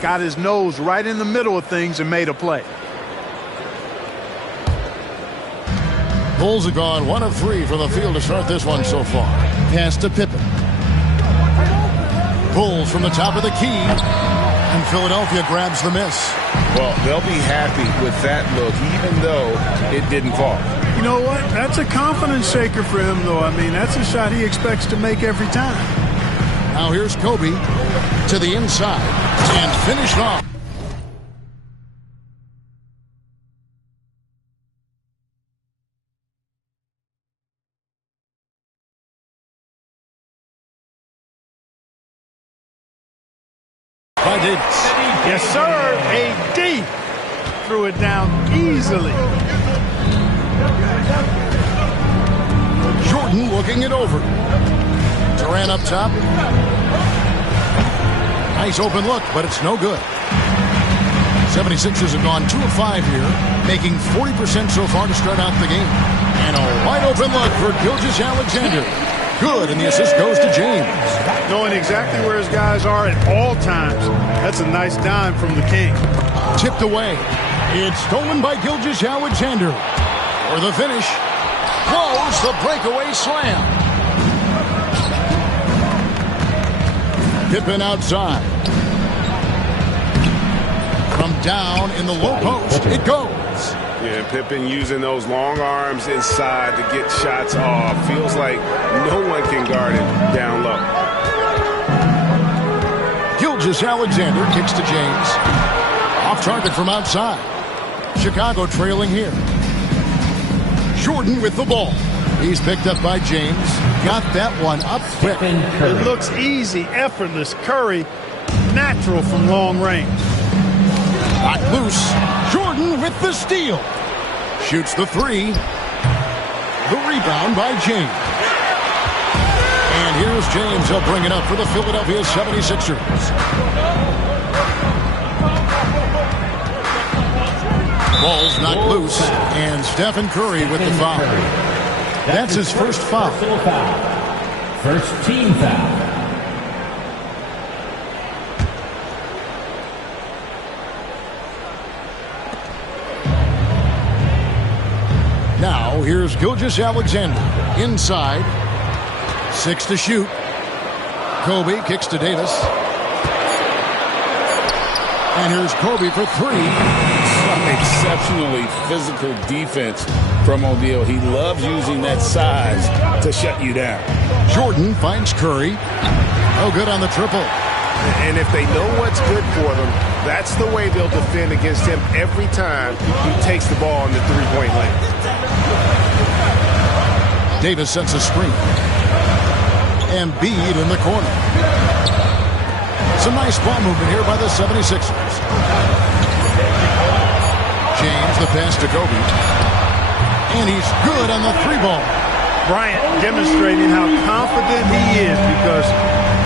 got his nose right in the middle of things and made a play. Bulls have gone 1 of 3 from the field to start this one so far. Pass to Pippen. Bulls from the top of the key. And Philadelphia grabs the miss. Well, they'll be happy with that look, even though it didn't fall. You know what? That's a confidence shaker for him, though. I mean, that's a shot he expects to make every time. Now here's Kobe to the inside and finished off. By Davis. Yes, sir. AD threw it down easily. Jordan looking it over. Durant up top. Nice open look, but it's no good. 76ers have gone 2 of 5 here, making 40% so far to start out the game. And a wide open look for Gilgeous-Alexander. Good, and the assist goes to James. Knowing exactly where his guys are at all times. That's a nice dime from the King. Tipped away. It's stolen by Gilgeous-Alexander. For the finish. Close the breakaway slam. Pippen outside. From down in the low post, it goes. Yeah, Pippen using those long arms inside to get shots off. Feels like no one can guard it down low. Gilgeous-Alexander kicks to James. Off target from outside. Chicago trailing here. Jordan with the ball. He's picked up by James. Got that one up quick. It looks easy, effortless. Curry, natural from long range. Knocked loose. Jordan with the steal. Shoots the 3. The rebound by James. And here's James. He'll bring it up for the Philadelphia 76ers. Ball's knocked loose. And Stephen Curry with the foul. That's his first foul. First team foul. Now, here's Gilgeous-Alexander. Inside. 6 to shoot. Kobe kicks to Davis. And here's Kobe for 3. Some exceptionally physical defense from O'Neal. He loves using that size to shut you down. Jordan finds Curry. No good on the triple. And if they know what's good for them, that's the way they'll defend against him every time he takes the ball in the three-point lane. Davis sets a screen. Embiid in the corner. Some nice ball movement here by the 76ers. James, the pass to Kobe. And he's good on the 3-ball. Bryant demonstrating how confident he is, because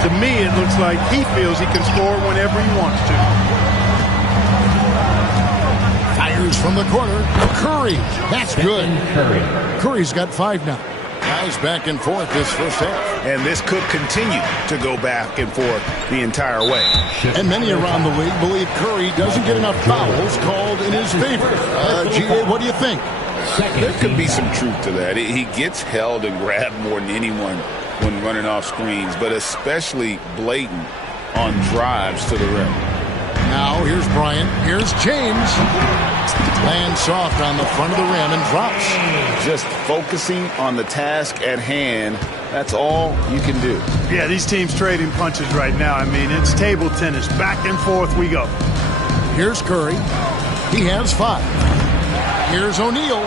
to me it looks like he feels he can score whenever he wants to. Fires from the corner. Curry. That's good. Curry's got 5 now. Guys back and forth this first half. And this could continue to go back and forth the entire way. And many around the league believe Curry doesn't get enough fouls called in his favor. G.A., what do you think? There could be some truth to that. He gets held and grabbed more than anyone when running off screens, but especially blatant on drives to the rim. Now here's Bryant. Here's James. Lands soft on the front of the rim and drops. Just focusing on the task at hand. That's all you can do. Yeah, these teams trading punches right now. I mean, it's table tennis. Back and forth we go. Here's Curry. He has 5. Here's O'Neal.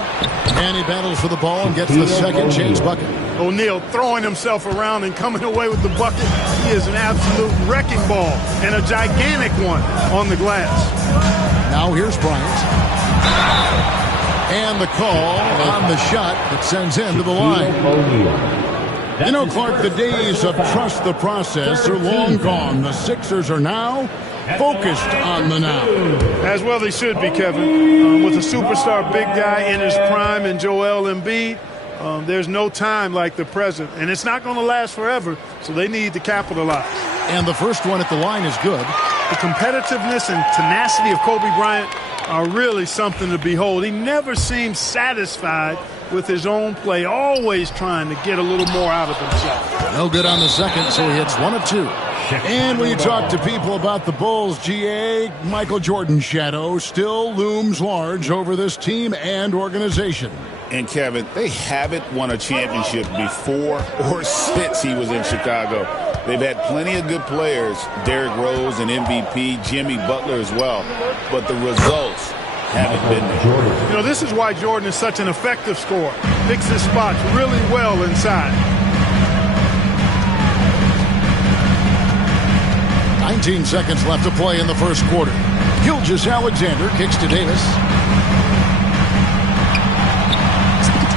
And he battles for the ball and gets the second chance bucket. O'Neal throwing himself around and coming away with the bucket. He is an absolute wrecking ball, and a gigantic one on the glass. Now here's Bryant. And the call on the shot that sends him to the line. You know, Clark, the days of trust the process are long gone. The Sixers are now focused on the now. As well they should be, Kevin. With a superstar big guy in his prime in Joel Embiid, there's no time like the present. And it's not going to last forever, so they need to capitalize. And the first one at the line is good. The competitiveness and tenacity of Kobe Bryant are really something to behold. He never seems satisfied with his own play, always trying to get a little more out of himself. No good on the second, so he hits 1 of 2. And when you talk to people about the Bulls, GA, Michael Jordan's shadow still looms large over this team and organization. And, Kevin, they haven't won a championship before or since he was in Chicago. They've had plenty of good players, Derrick Rose and MVP, Jimmy Butler as well, but the results haven't been there. You know, this is why Jordan is such an effective scorer. Picks his spots really well inside. 19 seconds left to play in the first quarter. Gilgeous-Alexander kicks to Davis.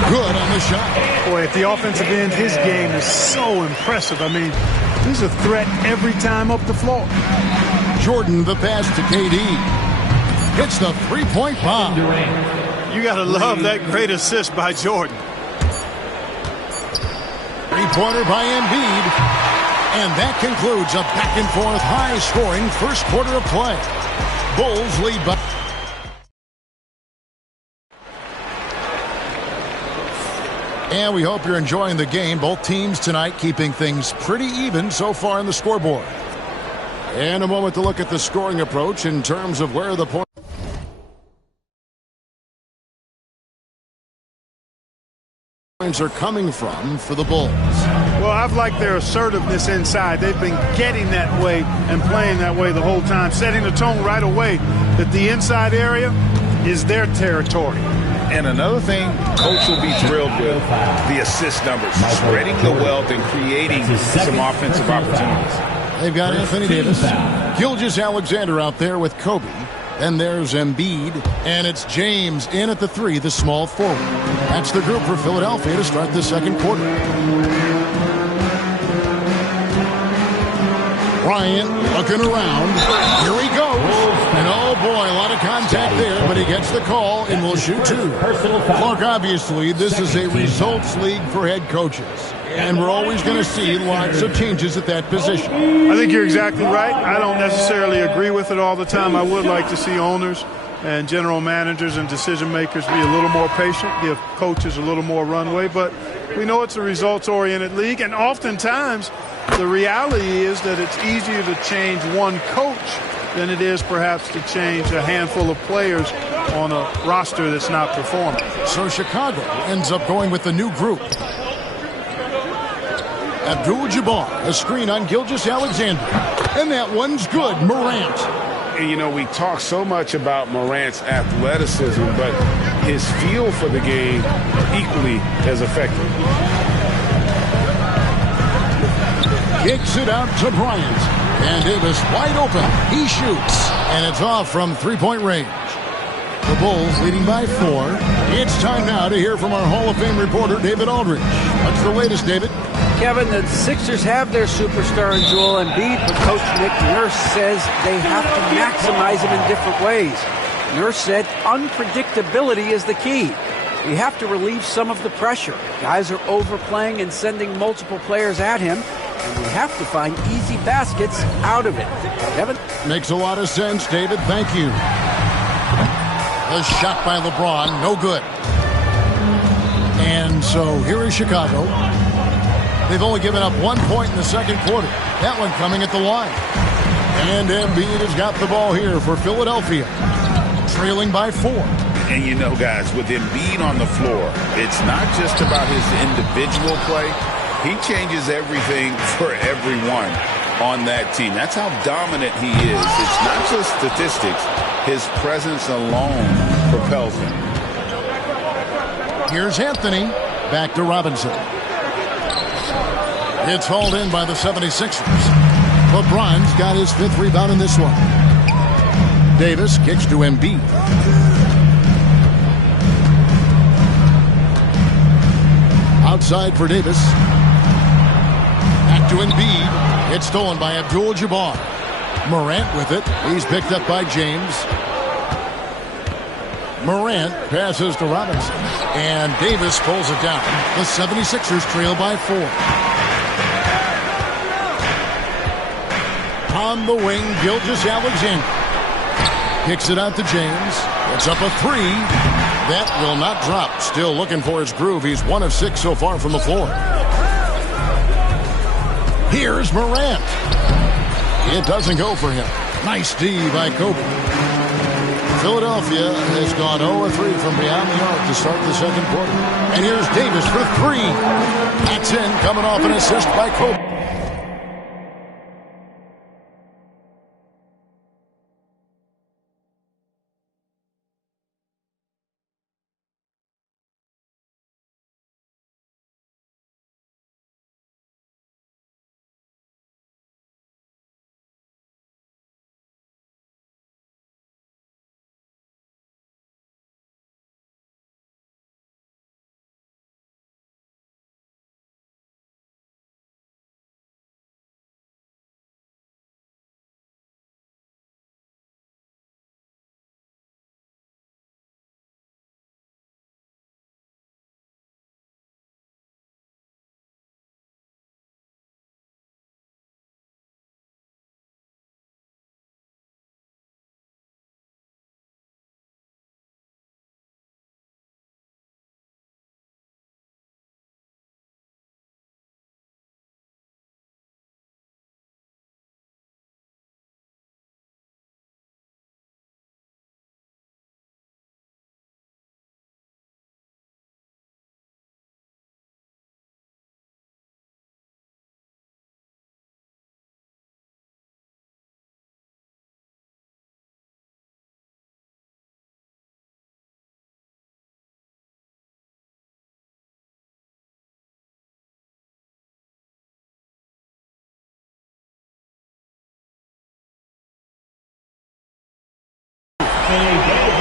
Good on the shot. Boy, at the offensive end, his game is so impressive. I mean, he's a threat every time up the floor. Jordan, the pass to KD. Hits the three-point bomb. You got to love that great assist by Jordan. Three-pointer by Embiid. And that concludes a back-and-forth, high-scoring first quarter of play. Bulls lead by... And we hope you're enjoying the game. Both teams tonight keeping things pretty even so far in the scoreboard. And a moment to look at the scoring approach in terms of where the points are coming from for the Bulls. Well, I've liked their assertiveness inside. They've been getting that way and playing that way the whole time, setting the tone right away that the inside area is their territory. And another thing Coach will be thrilled with, the assist numbers, spreading the wealth and creating some offensive opportunities. They've got Anthony Davis, Gilgeous-Alexander out there with Kobe. Then there's Embiid, and it's James in at the 3, the small forward. That's the group for Philadelphia to start the second quarter. Bryant looking around. Here he goes. And oh boy, a lot of contact there, but he gets the call and will shoot 2. Clark, obviously, this is a results league for head coaches. And we're always going to see lots of changes at that position. I think you're exactly right. I don't necessarily agree with it all the time. I would like to see owners and general managers and decision makers be a little more patient, give coaches a little more runway. But we know it's a results-oriented league, and oftentimes the reality is that it's easier to change one coach than it is perhaps to change a handful of players on a roster that's not performing. So Chicago ends up going with the new group. Abdul-Jabbar, a screen on Gilgeous-Alexander. And that one's good, Morant. And, you know, we talk so much about Morant's athleticism, but his feel for the game equally as effective. Kicks it out to Bryant. And Davis wide open. He shoots. And it's off from three-point range. The Bulls leading by 4. It's time now to hear from our Hall of Fame reporter, David Aldridge. What's the latest, David? Kevin, the Sixers have their superstar in Joel Embiid, but Coach Nick Nurse says they have to maximize him in different ways. Nurse said unpredictability is the key. We have to relieve some of the pressure. Guys are overplaying and sending multiple players at him, and we have to find easy baskets out of it. Kevin? Makes a lot of sense, David. Thank you. A shot by LeBron, no good. And so here is Chicago. They've only given up 1 point in the second quarter. That one coming at the line. And Embiid has got the ball here for Philadelphia. Trailing by 4. And you know, guys, with Embiid on the floor, it's not just about his individual play. He changes everything for everyone on that team. That's how dominant he is. It's not just statistics. His presence alone propels him. Here's Anthony. Back to Robinson. It's hauled in by the 76ers. LeBron's got his 5th rebound in this one. Davis kicks to Embiid. Outside for Davis. Back to Embiid. It's stolen by Abdul-Jabbar. Morant with it. He's picked up by James. Morant passes to Robinson. And Davis pulls it down. The 76ers trail by 4. On the wing, Gilgeous-Alexander. Kicks it out to James. It's up a 3. That will not drop. Still looking for his groove. He's 1 of 6 so far from the floor. Here's Morant. It doesn't go for him. Nice D by Kobe. Philadelphia has gone 0-3 from beyond the arc to start the second quarter. And here's Davis for 3. That's in, coming off an assist by Kobe.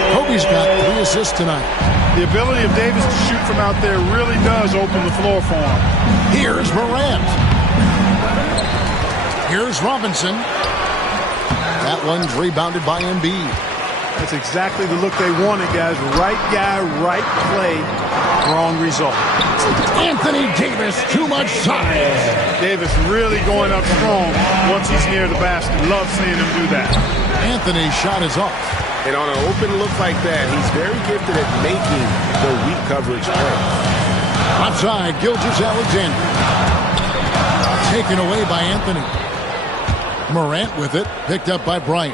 Kobe's got 3 assists tonight. The ability of Davis to shoot from out there really does open the floor for him. Here's Morant. Here's Robinson. That one's rebounded by Embiid. That's exactly the look they wanted, guys. Right guy, right play, wrong result. Anthony Davis, too much size. Davis really going up strong once he's near the basket. Love seeing him do that. Anthony's shot is off. And on an open look like that, he's very gifted at making the weak coverage play. Outside, Gilgeous-Alexander. Taken away by Anthony. Morant with it, picked up by Bryant.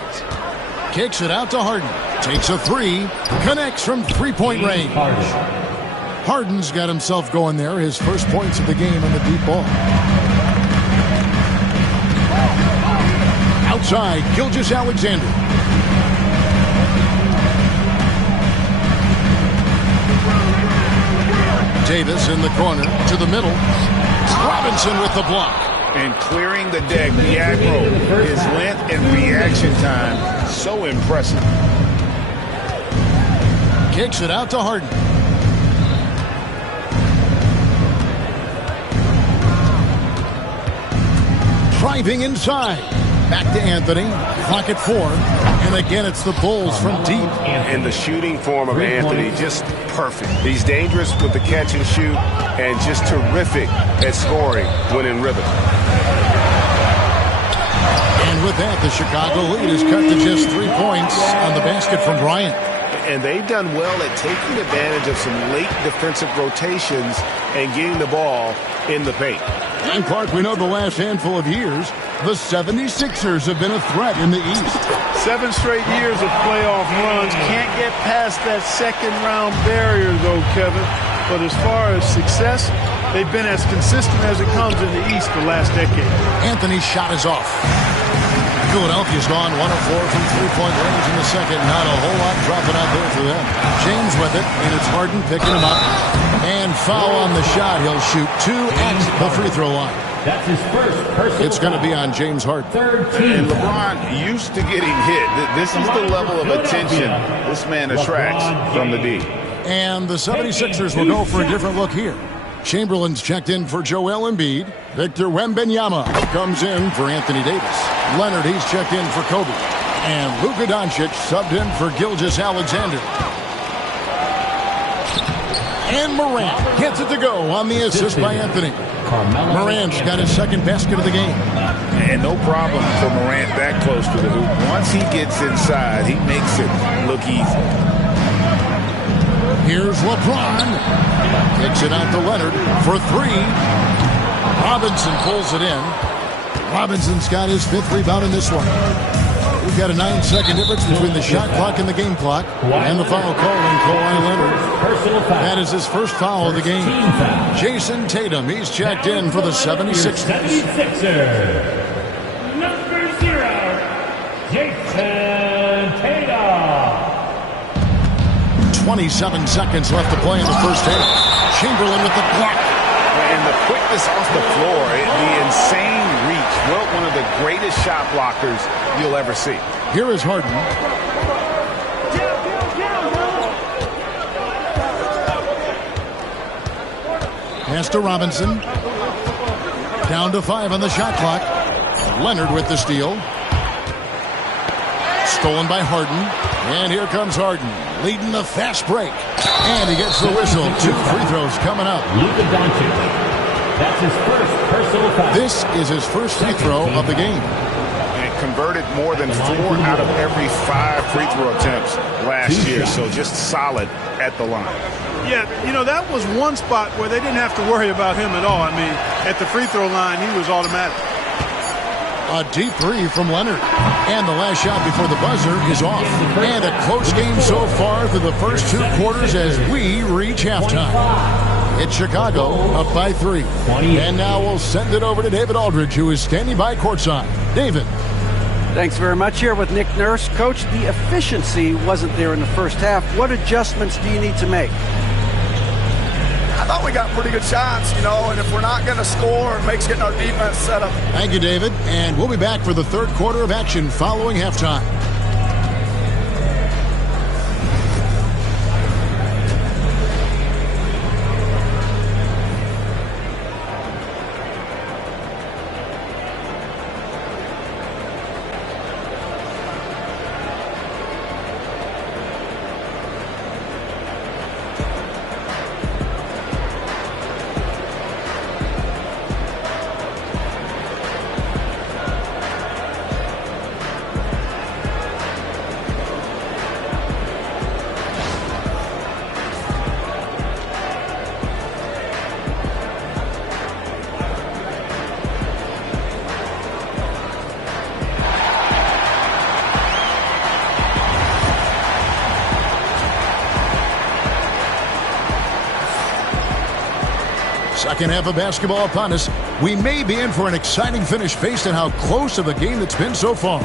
Kicks it out to Harden. Takes a 3. Connects from three-point range. Harden's got himself going there. His first points of the game on the deep ball. Outside, Gilgeous-Alexander. Davis in the corner to the middle. Robinson with the block. And clearing the deck, the aggro, his length and reaction time, so impressive. Kicks it out to Harden. Driving inside. Back to Anthony. Clock at 4. And again, it's the Bulls from deep. And the shooting form of Anthony, just perfect. He's dangerous with the catch and shoot and just terrific at scoring when in rhythm. And with that, the Chicago lead is cut to just 3 points on the basket from Bryant. And they've done well at taking advantage of some late defensive rotations and getting the ball in the paint. And Clark, we know the last handful of years, the 76ers have been a threat in the East. 7 straight years of playoff runs. Can't get past that second-round barrier, though, Kevin. But as far as success, they've been as consistent as it comes in the East the last decade. Anthony's shot is off. Philadelphia's gone 1 of 4 from three-point range in the second. Not a whole lot dropping out there for them. James with it, and it's Harden picking him up. And foul on the shot. He'll shoot 2 at the free throw line. That's his first personal It's going to be on James Harden. And LeBron used to getting hit. This is the level of attention this man attracts from the D. And the 76ers will go for a different look here. Chamberlain's checked in for Joel Embiid. Victor Wembanyama comes in for Anthony Davis. Leonard, he's checked in for Kobe. And Luka Doncic subbed in for Gilgeous-Alexander. And Morant gets it to go on the assist by Anthony. Morant's got his second basket of the game. And no problem for Morant that close to the hoop. Once he gets inside, he makes it look easy. Here's LeBron. Kicks it out to Leonard for three. Robinson pulls it in. Robinson's got his fifth rebound in this one. We've got a 9-second difference between the shot clock and the game clock. And the foul call on Kawhi Leonard. That is his first foul of the game. Jason Tatum, he's checked in for the 76ers. Number 0, Jason Tatum. 27 seconds left to play in the first half. Chamberlain with the block. And the quickness off the floor, the insane reach. Well, one of the greatest shot blockers you'll ever see. Here is Harden. Pass to Robinson. Down to 5 on the shot clock. Leonard with the steal. Stolen by Harden. And here comes Harden, leading the fast break. And he gets the whistle. 2 free throws coming up. Luka Doncic. That's his first personal foul. This is his first free throw of the game. And converted more than 4 out of every 5 free throw attempts last year. So just solid at the line. Yeah, you know, that was one spot where they didn't have to worry about him at all. I mean, at the free throw line, he was automatic. A deep three from Leonard. And the last shot before the buzzer is off. And a close game so far through the first 2 quarters as we reach halftime. It's Chicago up by 3. And now we'll send it over to David Aldridge, who is standing by courtside. David. Thanks very much. Here with Nick Nurse. Coach, the efficiency wasn't there in the first half. What adjustments do you need to make? I thought we got pretty good shots, you know, and if we're not going to score, it makes getting our defense set up. Thank you, David. And we'll be back for the third quarter of action following halftime. Second half of basketball upon us. We may be in for an exciting finish based on how close of a game it's been so far.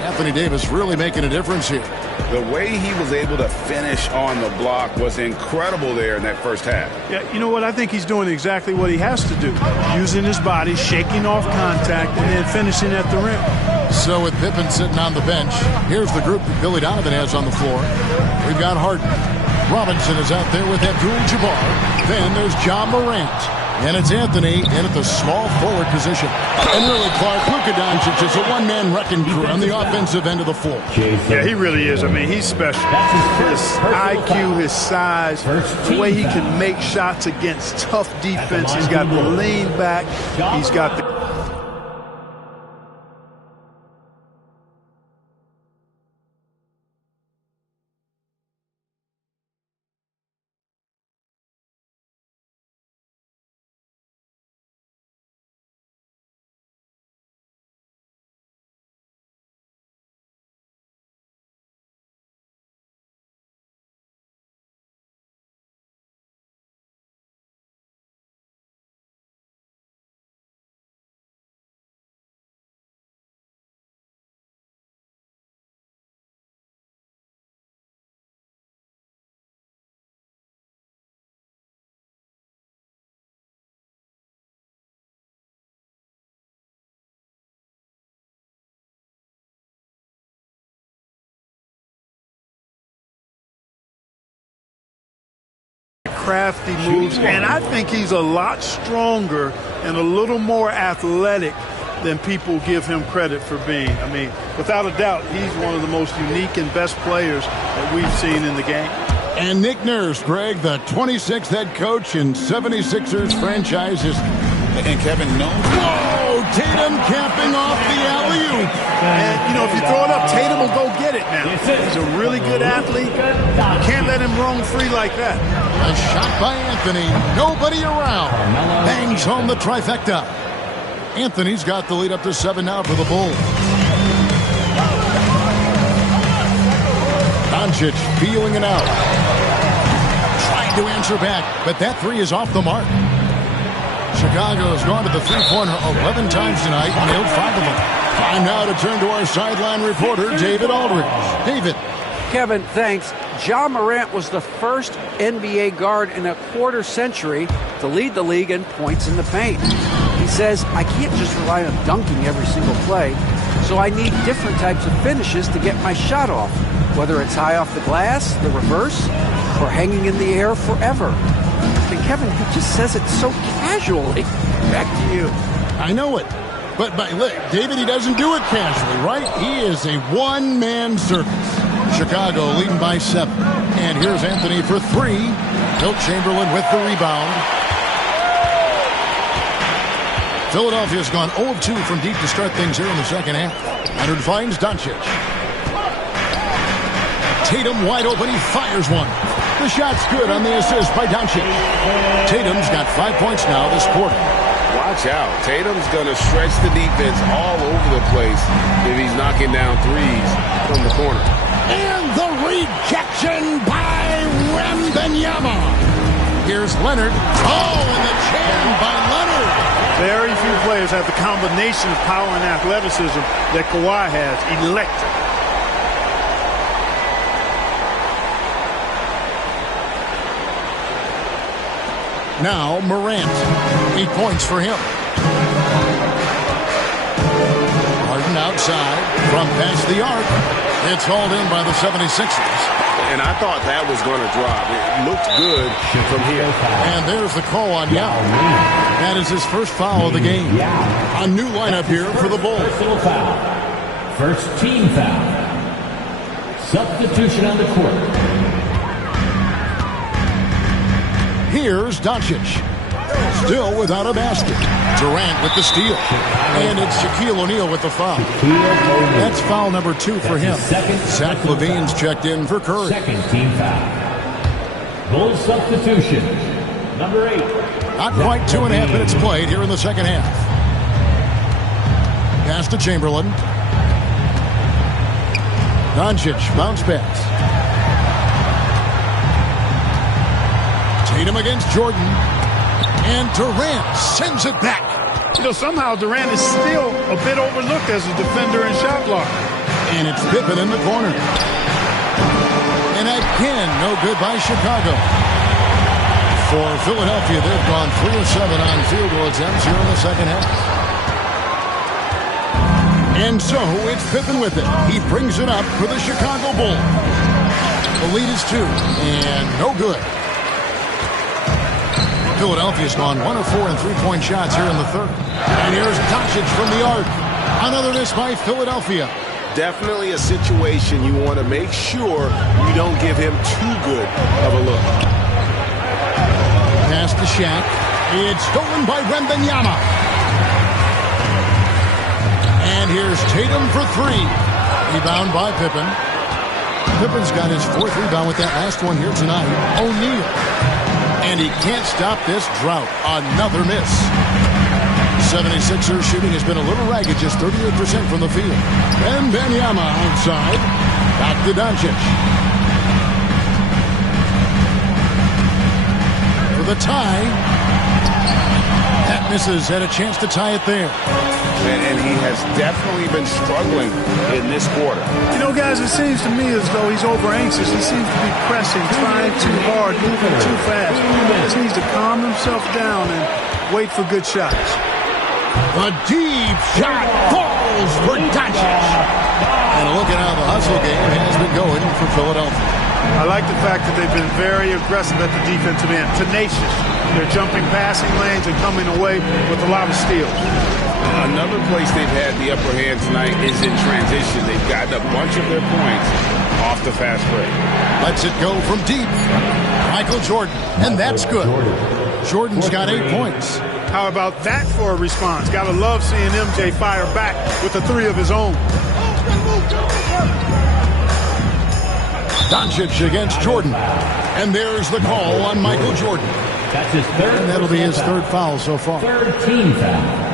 Anthony Davis really making a difference here. The way he was able to finish on the block was incredible there in that first half. Yeah, you know what? I think he's doing exactly what he has to do. Using his body, shaking off contact, and then finishing at the rim. So with Pippen sitting on the bench, here's the group that Billy Donovan has on the floor. We've got Harden. Robinson is out there with Abdul-Jabbar. Then there's John Morant. And it's Anthony in at the small forward position. And really, Clark, Luka Doncic is a one-man wrecking crew on the offensive end of the floor. Yeah, he really is. I mean, he's special. His IQ, his size, the way he can make shots against tough defense. He's got the lean back. He's got the... crafty moves, and I think he's a lot stronger and a little more athletic than people give him credit for being. I mean, without a doubt, he's one of the most unique and best players that we've seen in the game. And Nick Nurse, Greg, the 26th head coach in 76ers franchise history. And Kevin knows. Whoa, Tatum capping off the alley-oop. And, you know, if you throw it up, Tatum will go get it now. He's a really good athlete. You can't let him roam free like that. A shot by Anthony. Nobody around. Bangs home the trifecta. Anthony's got the lead up to 7 now for the Bulls. Doncic feeling it out. Trying to answer back, but that three is off the mark. Chicago has gone to the three-pointer 11 times tonight, nailed 5 of them. Time now to turn to our sideline reporter, David Aldridge. David. Kevin, thanks. Ja Morant was the first NBA guard in a quarter century to lead the league in points in the paint. He says, I can't just rely on dunking every single play, so I need different types of finishes to get my shot off, whether it's high off the glass, the reverse, or hanging in the air forever. And Kevin, he just says it so casually. Back to you. I know it. But look, David, he doesn't do it casually, right? He is a one-man circus. Chicago leading by 7. And here's Anthony for 3. Wilt Chamberlain with the rebound. Philadelphia's gone 0 of 2 from deep to start things here in the second half. Leonard finds Doncic. Tatum wide open. He fires one. The shot's good on the assist by Doncic. Tatum's got 5 points now this quarter. Watch out. Tatum's going to stretch the defense all over the place if he's knocking down threes from the corner. And the rejection by Wembanyama. Here's Leonard. Oh, and the jam by Leonard. Very few players have the combination of power and athleticism that Kawhi has. Electric. Now Morant. 8 points for him. Harden outside from past the arc. It's hauled in by the 76ers. And I thought that was going to drop. It looked good from here. And there's the call on Yao. That is his first foul of the game. A new lineup here for the Bulls. Personal foul. First team foul. Substitution on the court. Here's Doncic. Still without a basket. Durant with the steal. And it's Shaquille O'Neal with the foul. That's foul number 2 for him. Zach LaVine's checked in for Curry. Second team foul. Bulls substitution. Number 8. Not quite 2.5 minutes played here in the second half. Pass to Chamberlain. Doncic, bounce pass. Tatum against Jordan. And Durant sends it back. You know, somehow Durant is still a bit overlooked as a defender and shot blocker. And it's Pippen in the corner. And again, no good by Chicago. For Philadelphia, they've gone 3 of 7 on field goal attempts here in the second half. And so it's Pippen with it. He brings it up for the Chicago Bulls. The lead is 2, and no good. Philadelphia's gone 1 of 4 in three-point shots here in the third. And here's Doncic from the arc. Another miss by Philadelphia. Definitely a situation you want to make sure you don't give him too good of a look. Pass to Shaq. It's stolen by Wembanyama. And here's Tatum for 3. Rebound by Pippen. Pippen's got his 4th rebound with that last one here tonight. O'Neal. And he can't stop this drought. Another miss. 76ers shooting has been a little ragged, just 38% from the field. And Wembanyama outside. Back to Doncic. For the tie. That misses. Had a chance to tie it there. And he has definitely been struggling in this quarter. You know, guys, it seems to me as though he's over anxious. He seems to be pressing, trying too hard, moving too fast. He just needs to calm himself down and wait for good shots. A deep shot falls for Doncic. And look at how the hustle game has been going for Philadelphia. I like the fact that they've been very aggressive at the defensive end, tenacious. They're jumping passing lanes and coming away with a lot of steals. Another place they've had the upper hand tonight is in transition. They've gotten a bunch of their points off the fast break. Lets it go from deep. Michael Jordan, and that's good. Jordan's got 8 points. How about that for a response? Gotta love seeing MJ fire back with the 3 of his own. Doncic against Jordan. And there's the call on Michael Jordan. That's his third. And that'll be his third foul so far. Third team foul.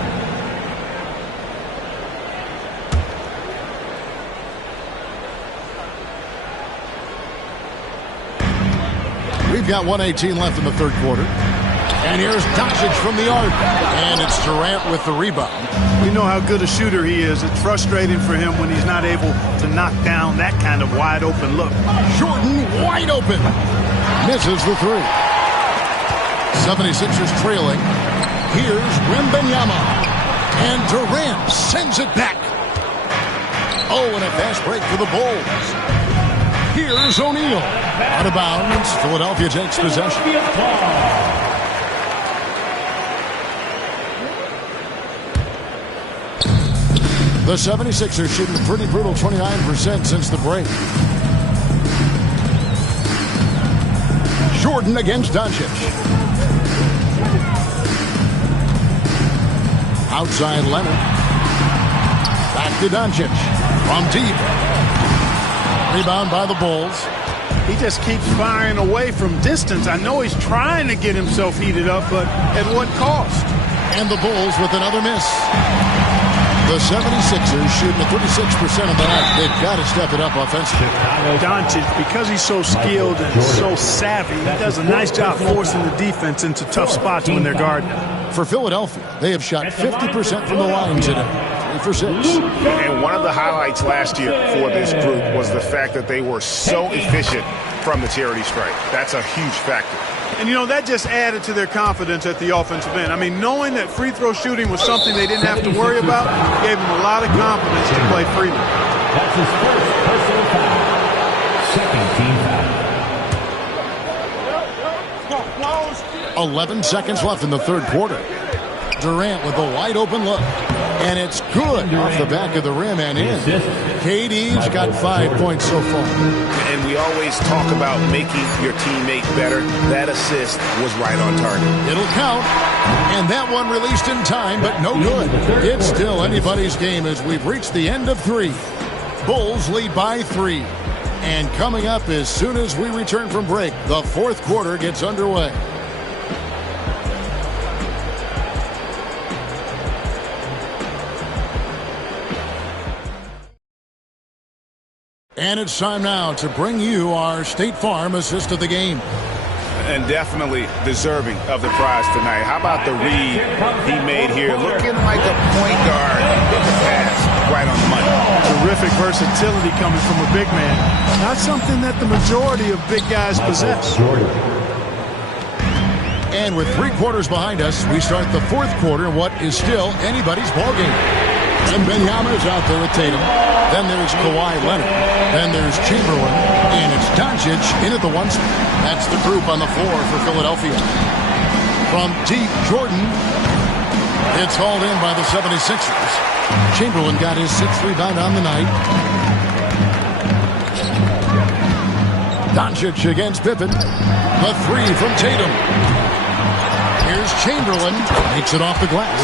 We've got 1:18 left in the third quarter. And here's Doncic from the arc. And it's Durant with the rebound. We know how good a shooter he is. It's frustrating for him when he's not able to knock down that kind of wide open look. Jordan wide open. Misses the 3. 76ers trailing. Here's Wembanyama. And Durant sends it back. Oh, and a fast break for the Bulls. Here's O'Neal. Out of bounds. Philadelphia takes possession. The 76ers shooting a pretty brutal 29% since the break. Jordan against Doncic. Outside Leonard. Back to Doncic. From deep. Rebound by the Bulls. He just keeps firing away from distance. I know he's trying to get himself heated up, but at what cost? And the Bulls with another miss. The 76ers shooting at 36% of the night. They've got to step it up offensively. Doncic, because he's so skilled and so savvy, he does a nice job forcing the defense into tough spots when they're guarding. For Philadelphia, they have shot 50% from the line today. 3 for 6. And one of the highlights last year for this group was the fact that they were so efficient from the charity stripe. That's a huge factor. And, you know, that just added to their confidence at the offensive end. I mean, knowing that free throw shooting was something they didn't have to worry about gave them a lot of confidence to play freely. That's his first personal foul. Second team foul. 11 seconds left in the third quarter. Durant with a wide open look. And it's good off the back of the rim and in. KD's got 5 points so far. And we always talk about making your teammate better. That assist was right on target. It'll count. And that one released in time, but no good. It's still anybody's game as we've reached the end of 3. Bulls lead by 3. And coming up as soon as we return from break, the fourth quarter gets underway. And it's time now to bring you our State Farm assist of the game. And definitely deserving of the prize tonight. How about the read he made here? Looking like a point guard. Hit the pass right on the money. Terrific versatility coming from a big man. Not something that the majority of big guys possess. And with 3 quarters behind us, we start the fourth quarter in what is still anybody's ballgame. And Wembanyama is out there with Tatum. Then there's Kawhi Leonard. Then there's Chamberlain. And it's Doncic in at the 1 spot. That's the group on the floor for Philadelphia. From deep, Jordan. It's hauled in by the 76ers. Chamberlain got his 6th rebound on the night. Doncic against Pippen. The 3 from Tatum. Here's Chamberlain. Makes it off the glass.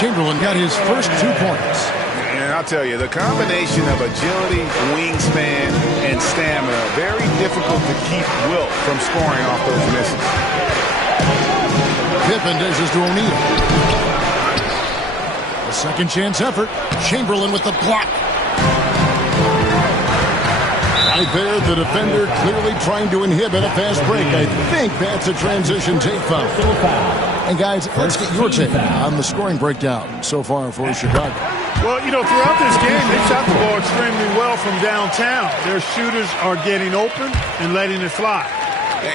Chamberlain got his first 2 points. And I'll tell you, the combination of agility, wingspan, and stamina, very difficult to keep Wilt from scoring off those misses. Pippen dishes to O'Neal. A second chance effort. Chamberlain with the block. Right there, the defender clearly trying to inhibit a fast break. I think that's a transition take foul. And guys, let's get your take on the scoring breakdown so far for Chicago. Well, you know, throughout this game, they've shot the ball extremely well from downtown. Their shooters are getting open and letting it fly.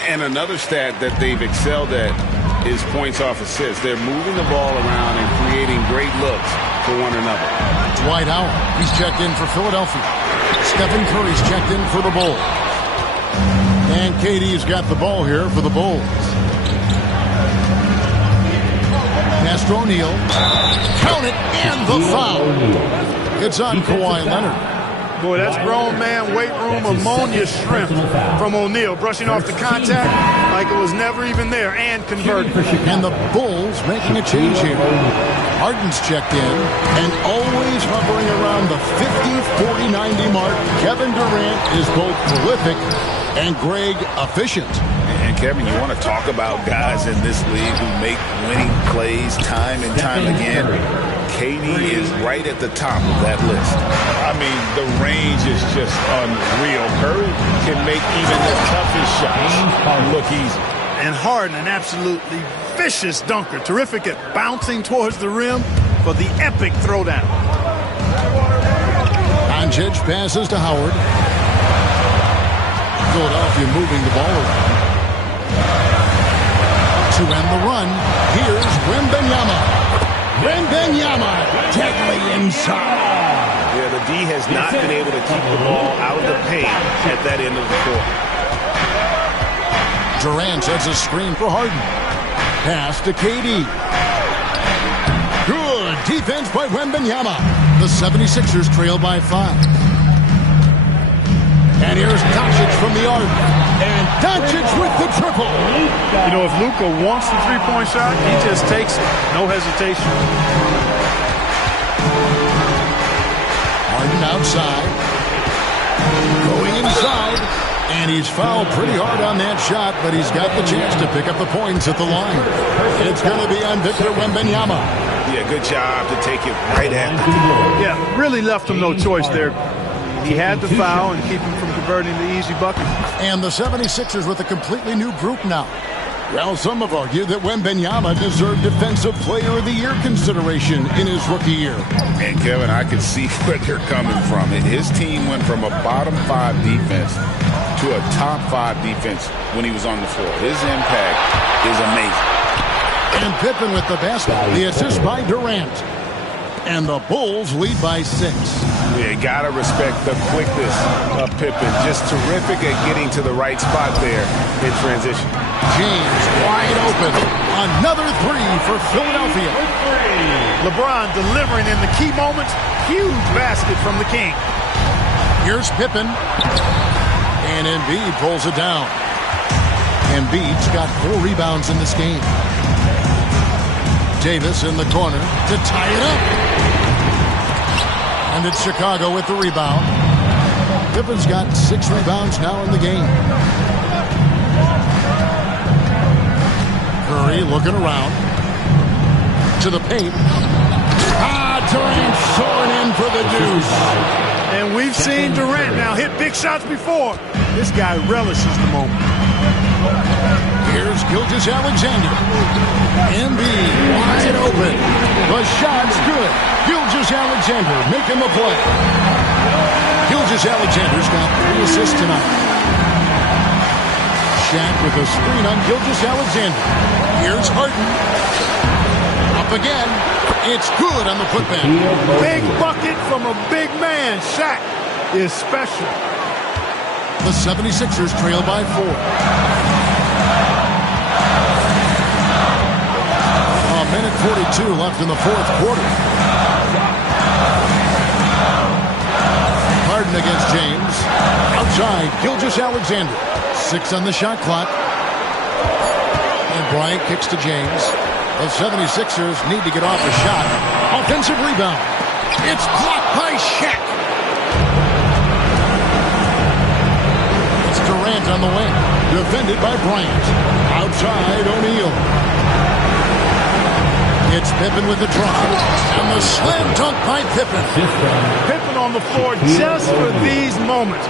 And another stat that they've excelled at is points off assists. They're moving the ball around and creating great looks for one another. Dwight Howard, he's checked in for Philadelphia. Stephen Curry's checked in for the Bulls. And KD's got the ball here for the Bulls. Pass to O'Neal. Count it, and the foul. It's on Kawhi Leonard. Boy, that's grown man weight room ammonia shrimp from O'Neal, brushing off the contact like it was never even there and converting. And the Bulls making a change here. Harden's checked in and always hovering around the 50, 40, 90 mark. Kevin Durant is both prolific and Greg efficient. And Kevin, you want to talk about guys in this league who make winning plays time and time again. KD is right at the top of that list. I mean, the range is just unreal. Curry can make even the toughest shots look easy. And Harden, an absolutely vicious dunker. Terrific at bouncing towards the rim for the epic throwdown. Doncic passes to Howard. Philadelphia moving the ball around. To end the run, here's Wembanyama. Wembanyama, deadly inside. Yeah, the D has not been able to keep the ball out of the paint at that end of the court. Durant sets a screen for Harden. Pass to KD. Good defense by Wembanyama. The 76ers trail by 5. And here's Doncic from the arc. And Doncic with the triple. You know, if Luka wants the three-point shot, he just takes it. No hesitation. Harden outside. Going inside. And he's fouled pretty hard on that shot, but he's got the chance to pick up the points at the line. It's going to be on Victor Wembanyama. Yeah, good job to take it right at the Yeah, really left him no choice there. He had to foul and keep him from converting the easy bucket. And the 76ers with a completely new group now. Well, some have argued that Wembanyama deserved Defensive Player of the Year consideration in his rookie year. And Kevin, I can see where they're coming from. His team went from a bottom 5 defense to a top 5 defense when he was on the floor. His impact is amazing. And Pippen with the basket. The assist by Durant. And the Bulls lead by 6. Yeah, gotta respect the quickness of Pippen. Just terrific at getting to the right spot there in transition. James wide open. Another 3 for Philadelphia. LeBron delivering in the key moments. Huge basket from the King. Here's Pippen. And Embiid pulls it down. Embiid's got 4 rebounds in this game. Davis in the corner to tie it up. And it's Chicago with the rebound. Pippen's got 6 rebounds now in the game. Curry looking around. To the paint. Durant soaring in for the deuce. And we've seen Durant now hit big shots before. This guy relishes the moment. Here's Gilgeous-Alexander. Embiid wide open. The shot's good. Gilgeous-Alexander making the play. Gilgeous-Alexander's got 3 assists tonight. Shaq with a screen on Gilgeous-Alexander. Here's Harden. Up again. It's good on the putback. Big bucket from a big man. Shaq is special. The 76ers trail by 4. A minute 42 left in the 4th quarter. Harden against James. Outside, Gilgeous-Alexander. 6 on the shot clock. And Bryant kicks to James. The 76ers need to get off a shot. Offensive rebound. It's blocked by Shaq. It's Durant on the wing. Defended by Bryant. Outside, O'Neal. It's Pippen with the drive. And the slam dunk by Pippen. Pippen on the floor just for these moments.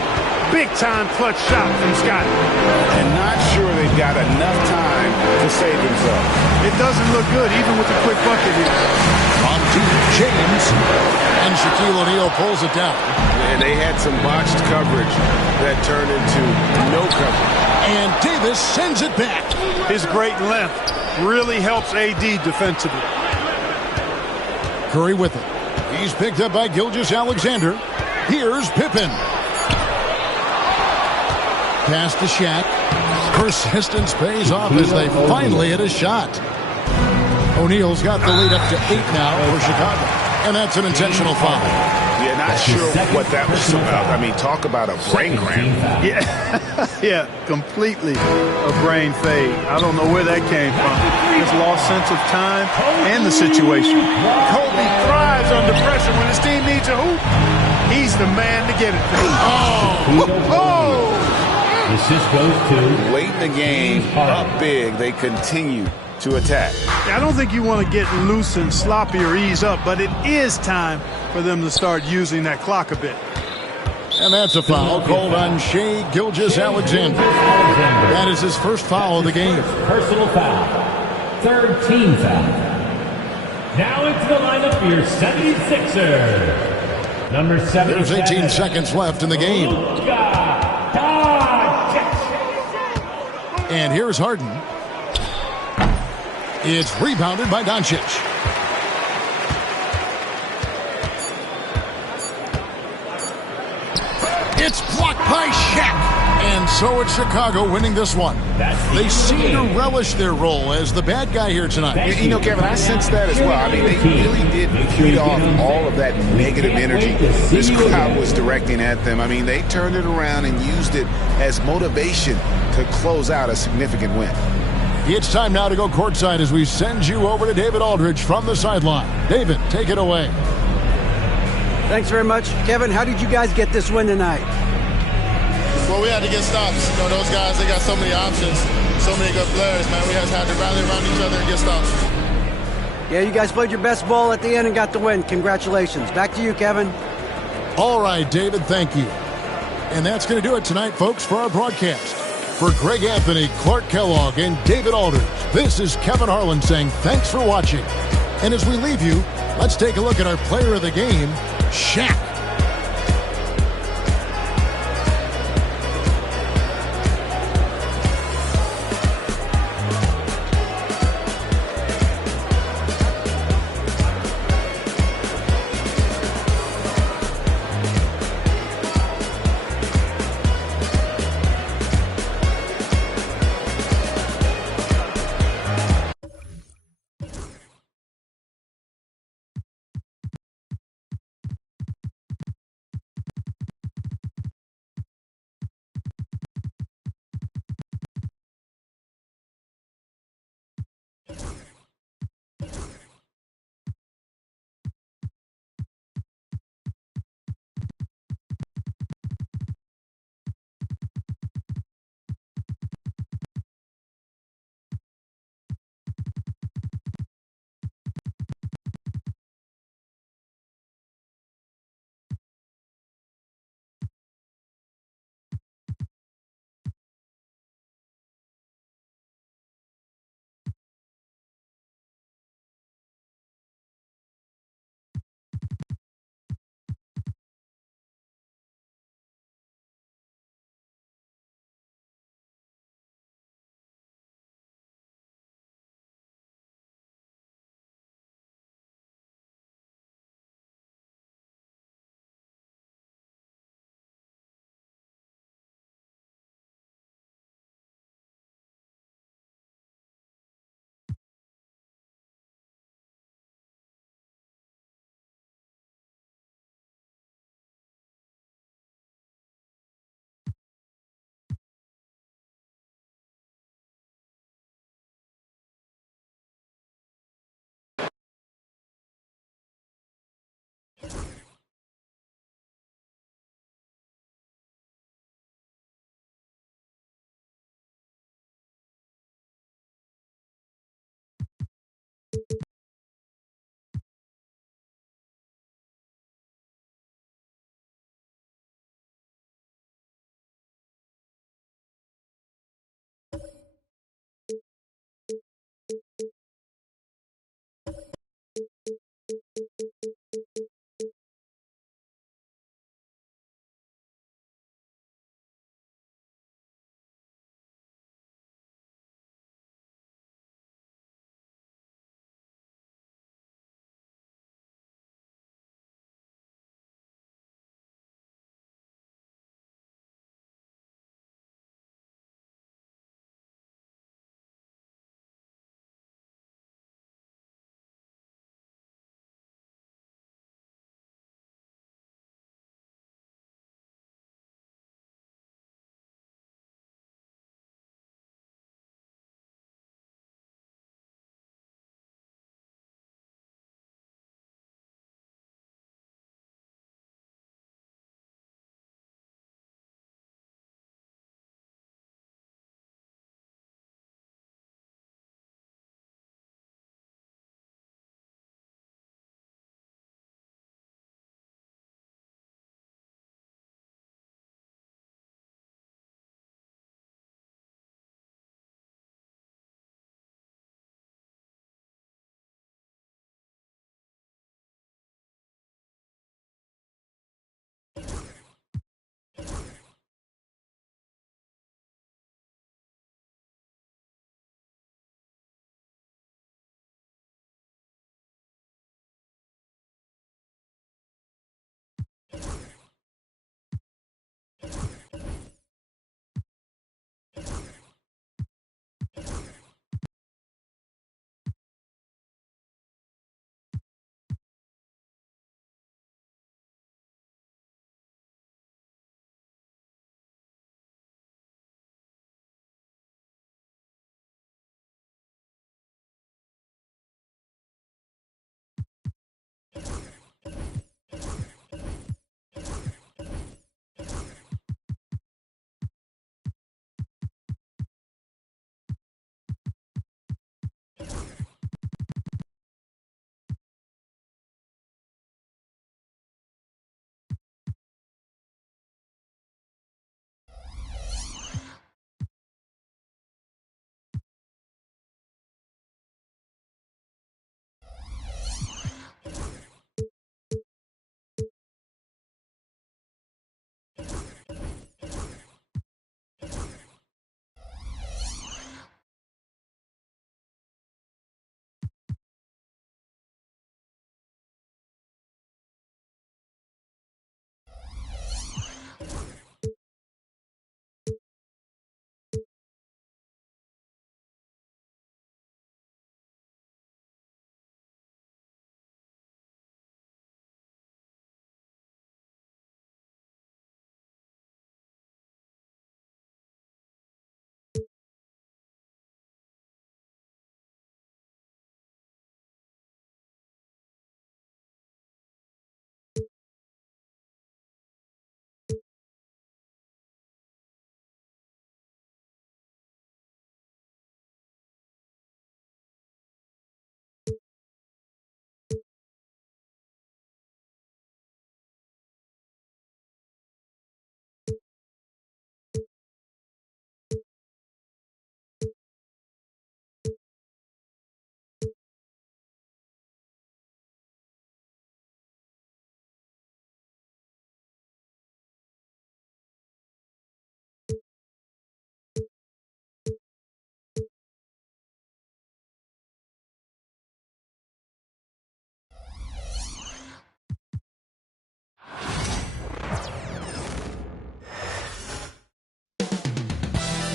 Big-time clutch shot from Scott. And not sure they've got enough time to save themselves. It doesn't look good, even with the quick bucket here. On deep, James. And Shaquille O'Neal pulls it down. And they had some botched coverage that turned into no coverage. And Davis sends it back. His great length really helps AD defensively. Curry with it. He's picked up by Gilgeous-Alexander. Here's Pippen. Pass to Shaq. Persistence pays off as they finally hit a shot. O'Neal's got the lead up to 8 now for Chicago. And that's an intentional foul. Yeah, Not sure what that was about. I mean, talk about a brain cramp. Yeah, yeah, completely a brain fade. I don't know where that came from. His lost sense of time and the situation. Kobe thrives under pressure when his team needs a hoop. He's the man to get it. Oh! The assist goes to Late in the game, up big, they continue to attack. I don't think you want to get loose and sloppy or ease up, but it is time for them to start using that clock a bit. And that's a foul called on Shai Gilgeous-Alexander. That is his first foul of the game. Personal foul. Third team foul. Now into the lineup for your 76ers. Number 7. There's 18 seconds left in the game. And here's Harden. It's rebounded by Doncic. It's blocked by Shaq. And so it's Chicago winning this one. They seem to relish their role as the bad guy here tonight. You know, Kevin, I sense that as well. I mean, they really did feed off all of that negative energy this crowd was directing at them. I mean, they turned it around and used it as motivation to close out a significant win. It's time now to go courtside as we send you over to David Aldridge from the sideline. David, take it away. Thanks very much. Kevin, how did you guys get this win tonight? Well, we had to get stops. You know, those guys, they got so many options, so many good players, man. We just had to rally around each other and get stops. Yeah, you guys played your best ball at the end and got the win. Congratulations. Back to you, Kevin. All right, David, thank you. And that's going to do it tonight, folks, for our broadcast. For Greg Anthony, Clark Kellogg, and David Aldridge, this is Kevin Harlan saying thanks for watching. And as we leave you, let's take a look at our player of the game, Shaq.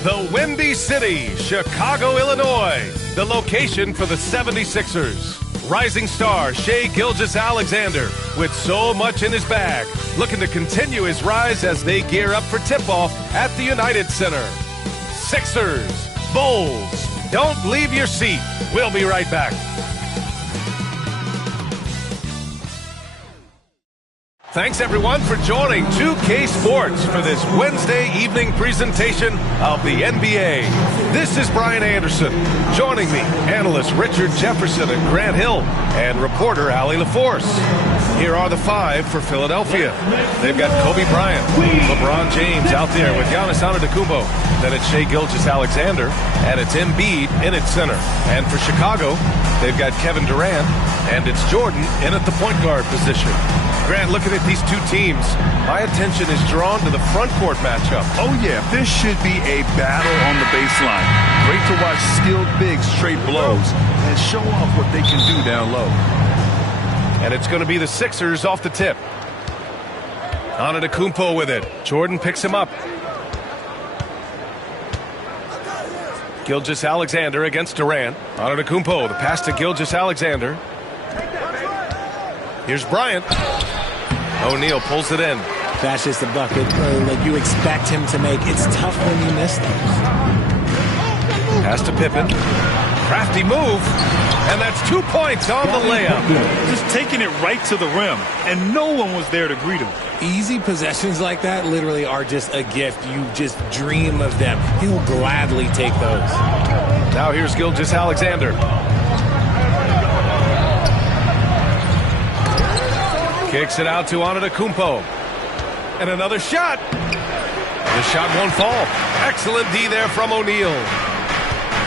The Windy City, Chicago, Illinois, the location for the 76ers. Rising star Shai Gilgeous-Alexander, with so much in his bag, looking to continue his rise as they gear up for tip-off at the United Center. Sixers, Bulls, don't leave your seat. We'll be right back. Thanks, everyone, for joining 2K Sports for this Wednesday evening presentation of the NBA. This is Brian Anderson. Joining me, analysts Richard Jefferson and Grant Hill, and reporter Allie LaForce. Here are the five for Philadelphia. They've got Kobe Bryant, LeBron James out there with Giannis Antetokounmpo. Then it's Shai Gilgeous-Alexander, and it's Embiid in its center. And for Chicago, they've got Kevin Durant, and it's Jordan in at the point guard position. Grant, looking at these two teams, my attention is drawn to the front court matchup. Oh, yeah, this should be a battle on the baseline. Great to watch skilled bigs straight blows and show off what they can do down low. And it's going to be the Sixers off the tip. Antetokounmpo with it. Jordan picks him up. Gilgeous-Alexander against Durant. Antetokounmpo, the pass to Gilgeous-Alexander. Here's Bryant. O'Neal pulls it in. That's just a bucket like you expect him to make. It's tough when you miss those. Pass to Pippen. Crafty move. And that's 2 points on the layup. Just taking it right to the rim, and no one was there to greet him. Easy possessions like that literally are just a gift. You just dream of them. He'll gladly take those. Now here's Gilgeous-Alexander. Kicks it out to Antetokounmpo. And another shot. The shot won't fall. Excellent D there from O'Neal.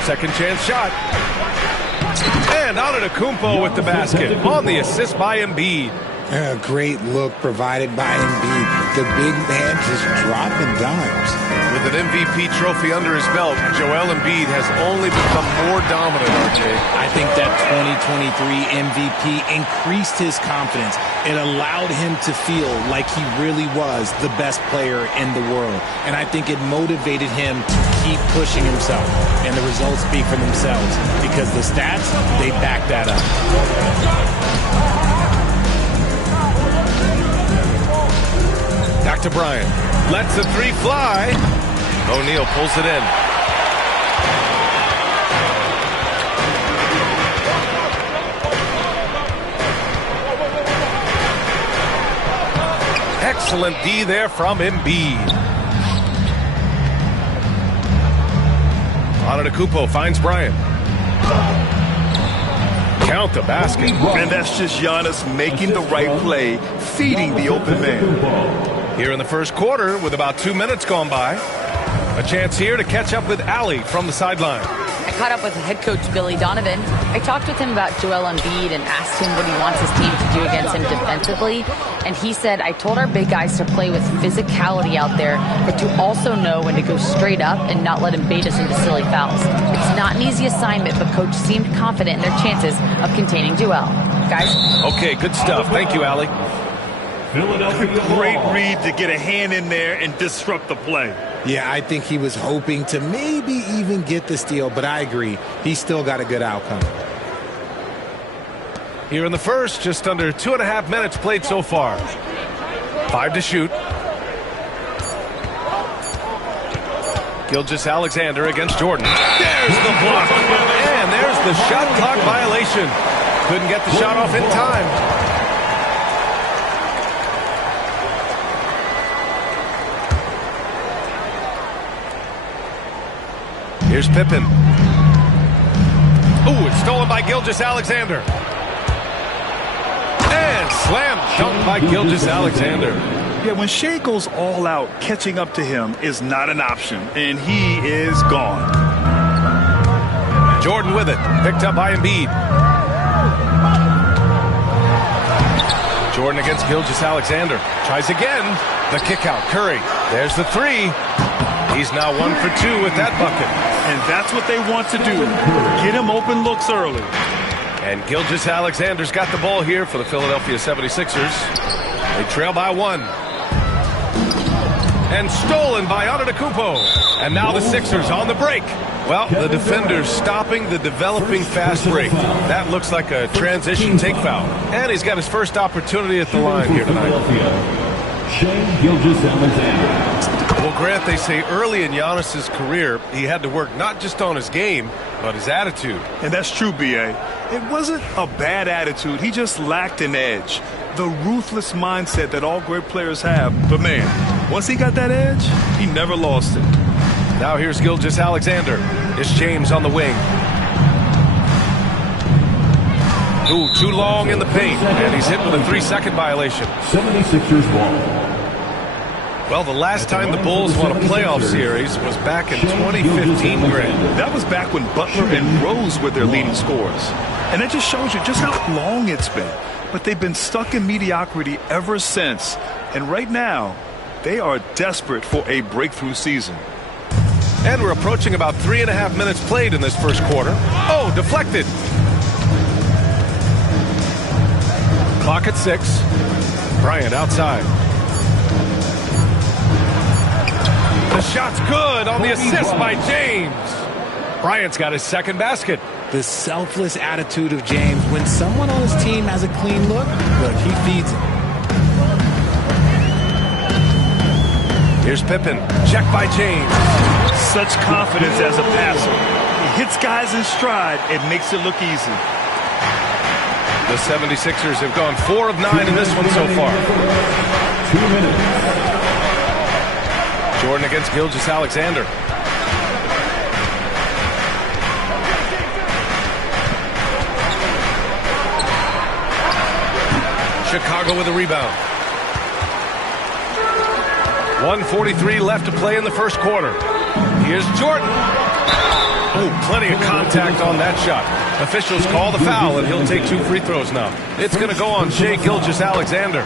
Second chance shot. And Antetokounmpo with the basket on the assist by Embiid. A great look provided by Embiid. The big man just dropping dimes. With an MVP trophy under his belt, Joel Embiid has only become more dominant, RJ. I think that 2023 MVP increased his confidence. It allowed him to feel like he really was the best player in the world. And I think it motivated him to keep pushing himself. And the results speak for themselves because the stats, they back that up. Back to Bryant. Lets the three fly. O'Neal pulls it in. Excellent D there from Embiid. Antetokounmpo finds Bryant. Count the basket. And that's just Giannis making the right play, feeding the open man. Here in the first quarter, with about 2 minutes gone by, a chance here to catch up with Allie from the sideline. I caught up with head coach Billy Donovan. I talked with him about Joel Embiid and asked him what he wants his team to do against him defensively. And he said, I told our big guys to play with physicality out there, but to also know when to go straight up and not let him bait us into silly fouls. It's not an easy assignment, but coach seemed confident in their chances of containing Joel. Guys? Okay, good stuff. Thank you, Allie. Great read to get a hand in there and disrupt the play. Yeah, I think he was hoping to maybe even get the steal, but I agree. He still got a good outcome. Here in the first, just under 2.5 minutes played so far. 5 to shoot. Gilgeous-Alexander against Jordan. There's the block. And there's the shot clock violation. Couldn't get the shot off in time. Here's Pippen. Ooh, it's stolen by Gilgeous-Alexander. And slam dunk by Gilgeous-Alexander. Yeah, when Shai goes all out, catching up to him is not an option, and he is gone. Jordan with it, picked up by Embiid. Jordan against Gilgeous-Alexander. Tries again. The kick out. Curry. There's the three. He's now 1 for 2 with that bucket. And that's what they want to do. Get him open looks early. And Gilgeous-Alexander's got the ball here for the Philadelphia 76ers. They trail by 1. And stolen by Antetokounmpo. And now the Sixers on the break. Well, the defender's stopping the developing fast break. That looks like a transition take foul. And he's got his first opportunity at the line here tonight. Well, Grant, they say early in Giannis's career, he had to work not just on his game, but his attitude. And that's true, B.A. It wasn't a bad attitude. He just lacked an edge. The ruthless mindset that all great players have. But, man, once he got that edge, he never lost it. Now here's Gilgeous-Alexander. It's James on the wing. Ooh, too long in the paint, and he's hit with a 3-second violation. 76ers ball. Well, the last time the Bulls won a playoff series was back in 2015, Grant. That was back when Butler and Rose were their leading scorers. And that just shows you just how long it's been. But they've been stuck in mediocrity ever since. And right now, they are desperate for a breakthrough season. And we're approaching about 3.5 minutes played in this first quarter. Oh, deflected. Clock at 6. Bryant outside. The shot's good on the assist by James. Bryant's got his second basket. The selfless attitude of James. When someone on his team has a clean look, he feeds it. Here's Pippen. Check by James. Such confidence as a passer. He hits guys in stride. It makes it look easy. The 76ers have gone 4 of 9 in this one so far. 2 minutes. Jordan against Gilgeous-Alexander. Chicago with a rebound. 1:43 left to play in the first quarter. Here's Jordan. Oh, plenty of contact on that shot. Officials call the foul, and he'll take 2 free throws now. It's going to go on Shai Gilgeous-Alexander.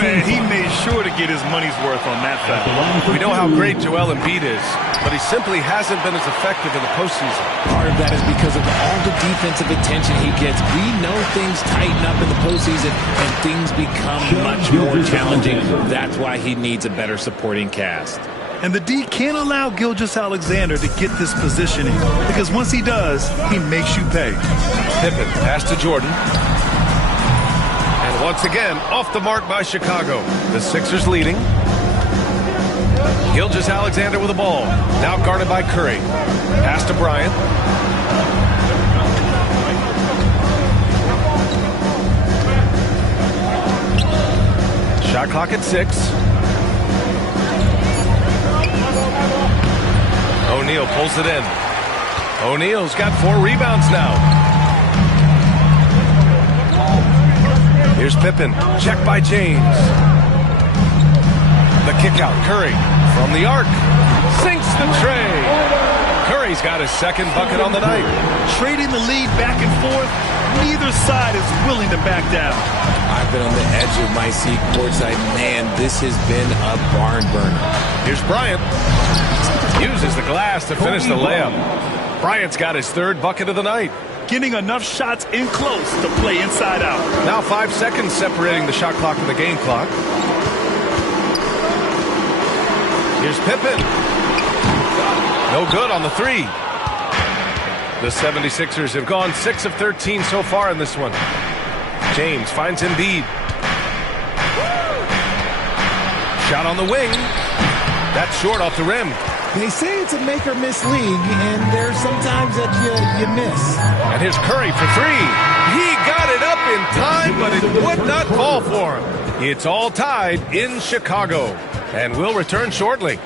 Man, he made sure to get his money's worth on that foul. We know how great Joel Embiid is, but he simply hasn't been as effective in the postseason. Part of that is because of all the defensive attention he gets. We know things tighten up in the postseason, and things become much more challenging. That's why he needs a better supporting cast. And the D can't allow Gilgeous-Alexander to get this positioning, because once he does, he makes you pay. Pippen pass to Jordan. And once again, off the mark by Chicago. The Sixers leading. Gilgeous-Alexander with the ball. Now guarded by Curry. Pass to Bryant. Shot clock at 6. O'Neal pulls it in. O'Neal's got 4 rebounds now. Here's Pippen. Check by James. The kick out. Curry from the arc. Sinks the tray. Curry's got his second bucket on the night. Trading the lead back and forth. Neither side is willing to back down. I've been on the edge of my seat courtside. Man, this has been a barn burner. Here's Bryant. Uses the glass to finish the layup. Bryant's got his 3rd bucket of the night. Getting enough shots in close to play inside out. Now 5 seconds separating the shot clock and the game clock. Here's Pippen. No good on the 3. The 76ers have gone 6 of 13 so far in this one. James finds Embiid. Shot on the wing. That's short off the rim. They say it's a make-or-miss league, and there's sometimes that you miss. And here's Curry for 3. He got it up in time, but it would not fall for him. It's all tied in Chicago, and we'll return shortly.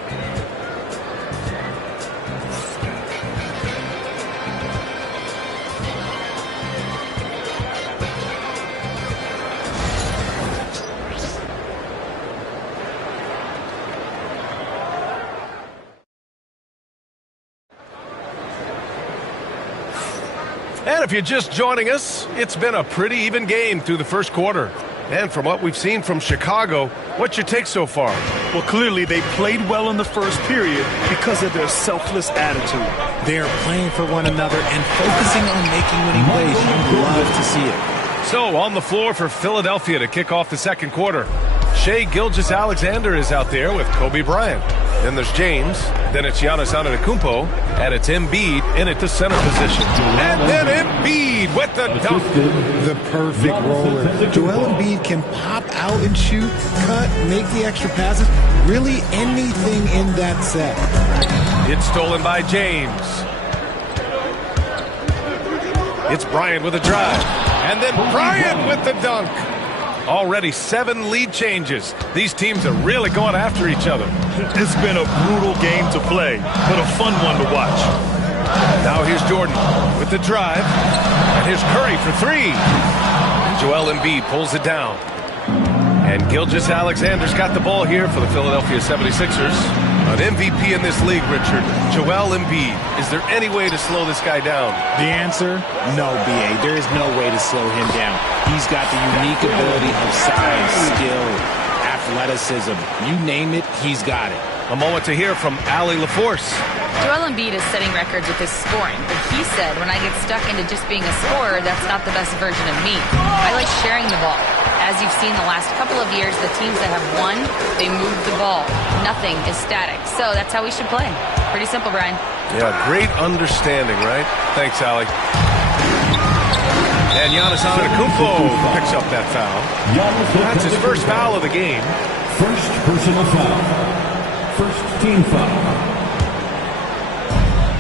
And if you're just joining us, it's been a pretty even game through the first quarter. And from what we've seen from Chicago, what's your take so far? Well, clearly they played well in the first period because of their selfless attitude. They're playing for one another and focusing on making winning plays. You love to see it. So on the floor for Philadelphia to kick off the second quarter, Shai Gilgeous-Alexander is out there with Kobe Bryant. Then there's James. Then it's Giannis Antetokounmpo. And it's Embiid in at the center position. And then Embiid with the dunk. The perfect roller. Joel Embiid can pop out and shoot, cut, make the extra passes. Really anything in that set. It's stolen by James. It's Bryant with a drive. And then Bryant with the dunk. Already 7 lead changes. These teams are really going after each other. It's been a brutal game to play, but a fun one to watch. Now here's Jordan with the drive. And here's Curry for 3. And Joel Embiid pulls it down. And Gilgeous-Alexander's got the ball here for the Philadelphia 76ers. An MVP in this league, Richard. Joel Embiid. Is there any way to slow this guy down? The answer? No, B.A. There is no way to slow him down. He's got the unique ability of size, skill, athleticism. You name it, he's got it. A moment to hear from Allie LaForce. Joel Embiid is setting records with his scoring, but he said, when I get stuck into just being a scorer, that's not the best version of me. I like sharing the ball. As you've seen the last couple of years, the teams that have won, they move the ball. Nothing is static. So that's how we should play. Pretty simple, Brian. Yeah, great understanding, right? Thanks, Allie. And Giannis Antetokounmpo picks up that foul. That's his first foul of the game. First personal foul. First team foul.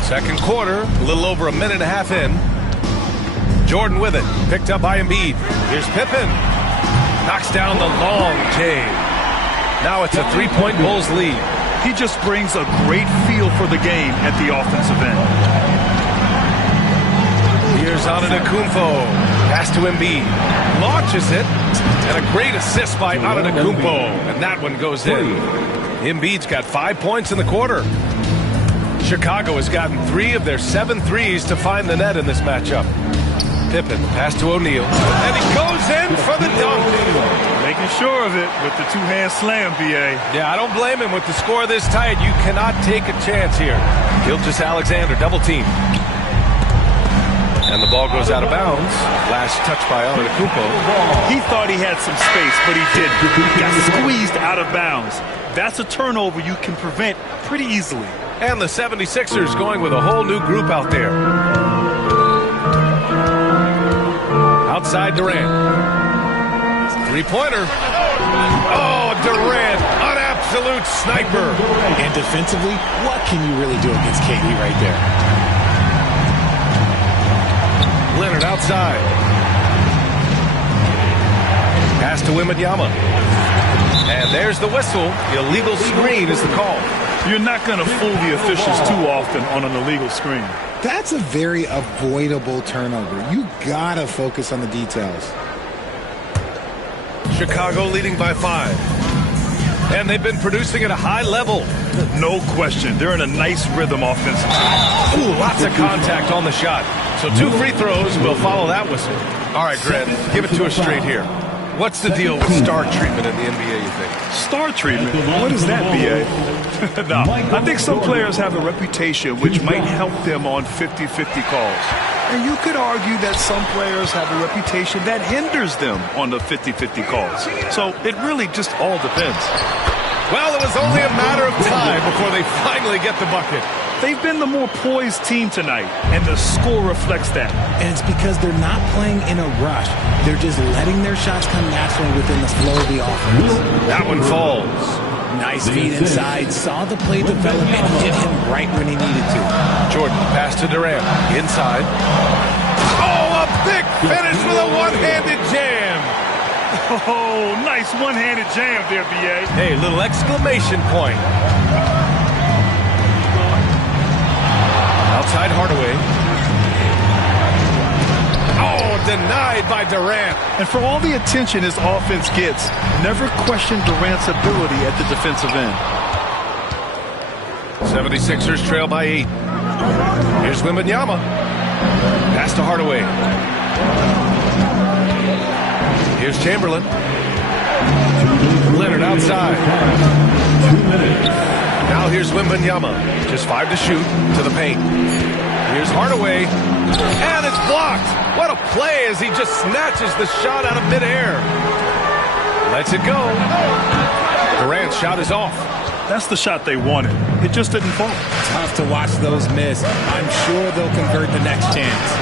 Second quarter, a little over a minute and a half in. Jordan with it, picked up by Embiid. Here's Pippen. Knocks down the long J. Now it's a 3-point Bulls lead. He just brings a great feel for the game at the offensive end. Here's Antetokounmpo. Pass to Embiid. Launches it. And a great assist by Antetokounmpo. And that one goes in. Embiid's got 5 points in the quarter. Chicago has gotten 3 of their 7 threes to find the net in this matchup. Pippen, pass to O'Neal, and he goes in for the dunk. Making sure of it with the two-hand slam, B.A. Yeah, I don't blame him with the score this tight. You cannot take a chance here. Gilgeous-Alexander, double team. And the ball goes out of bounds. Last touch by Antetokounmpo. He thought he had some space, but he didn't. He got squeezed out of bounds. That's a turnover you can prevent pretty easily. And the 76ers going with a whole new group out there. Outside Durant. 3-pointer. Oh, Durant, an absolute sniper. And defensively, what can you really do against KD right there? Leonard outside. Pass to Wembanyama. And there's the whistle. The illegal screen is the call. You're not going to fool the officials too often on an illegal screen. That's a very avoidable turnover. You gotta focus on the details. Chicago leading by 5. And they've been producing at a high level. No question. They're in a nice rhythm offensively. Ooh, lots of contact on the shot. So 2 free throws will follow that whistle. All right, Grant, give it to us straight here. What's the deal with star treatment in the NBA, you think? Star treatment? What is that, B.A.? No, I think some players have a reputation which might help them on 50-50 calls. And you could argue that some players have a reputation that hinders them on the 50-50 calls. So it really just all depends. Well, it was only a matter of time before they finally get the bucket. They've been the more poised team tonight, and the score reflects that. And it's because they're not playing in a rush. They're just letting their shots come naturally within the flow of the offense. That one falls. Nice feed inside. Saw the play develop and hit him right when he needed to. Jordan, pass to Durant. Inside. Oh, a big finish with a one-handed jam. Oh, nice one-handed jam there, B.A. Hey, little exclamation point. Outside Hardaway. Oh, denied by Durant. And for all the attention his offense gets, never question Durant's ability at the defensive end. 76ers trail by 8. Here's Wembanyama. Pass to Hardaway. Here's Chamberlain. Leonard outside. 2 minutes. Now here's Wembanyama. Just 5 to shoot to the paint. Here's Hardaway. And it's blocked. What a play as he just snatches the shot out of midair. Lets it go. Durant's shot is off. That's the shot they wanted. It just didn't fall. Tough to watch those miss. I'm sure they'll convert the next chance.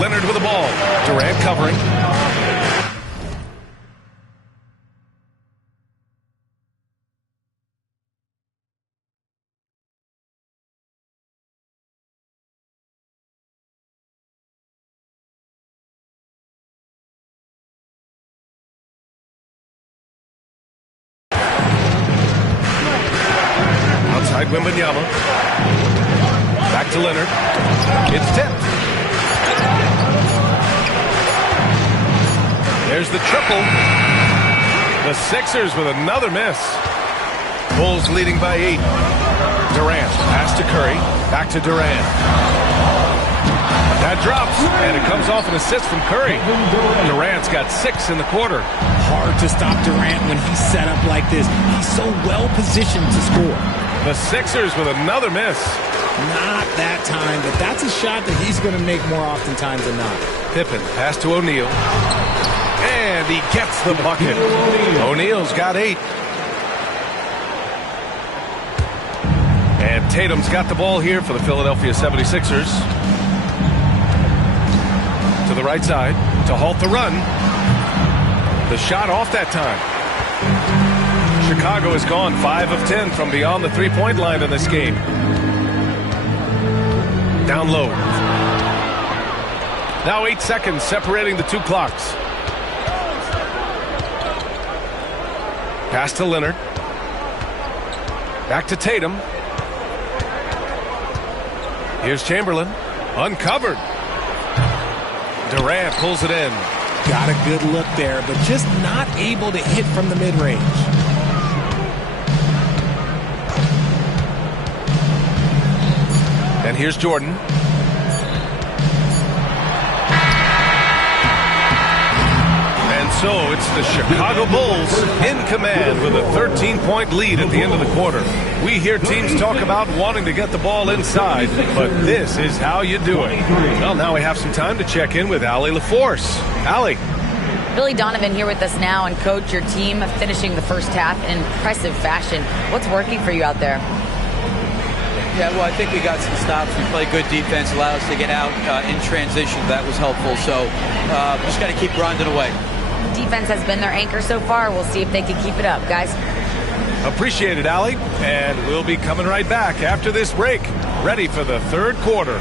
Leonard with the ball. Durant covering. Outside Wembanyama. Back to Leonard. It's tipped. There's the triple. The Sixers with another miss. Bulls leading by 8. Durant. Pass to Curry. Back to Durant. That drops, and it comes off an assist from Curry. Durant's got 6 in the quarter. Hard to stop Durant when he's set up like this. He's so well positioned to score. The Sixers with another miss. Not that time, but that's a shot that he's going to make more oftentimes than not. Pippen, pass to O'Neal. And he gets the bucket. O'Neal's got 8. And Tatum's got the ball here for the Philadelphia 76ers. To the right side to halt the run. The shot off that time. Chicago has gone 5 of 10 from beyond the three-point line in this game. Down low. Now 8 seconds separating the two clocks. Pass to Leonard. Back to Tatum. Here's Chamberlain. Uncovered. Durant pulls it in. Got a good look there, but just not able to hit from the mid-range. And here's Jordan. And so it's the Chicago Bulls in command with a 13-point lead at the end of the quarter. We hear teams talk about wanting to get the ball inside, but this is how you do it. Well, now we have some time to check in with Allie LaForce. Allie. Billy Donovan here with us now, and coach, your team finishing the first half in impressive fashion. What's working for you out there? Yeah, well, I think we got some stops. We played good defense, allowed us to get out in transition. That was helpful. So just got to keep grinding away. Defense has been their anchor so far. We'll see if they can keep it up, guys. Appreciate it, Allie. And we'll be coming right back after this break, ready for the third quarter.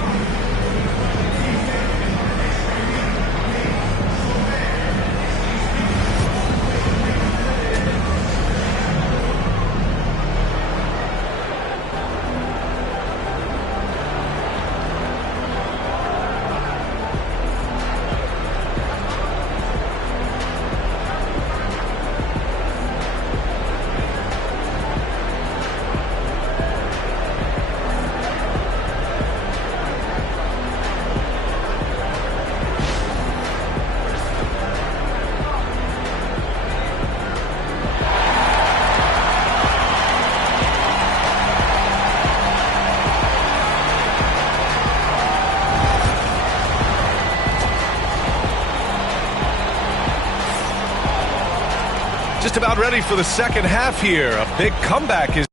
Just about ready for the second half here. A big comeback is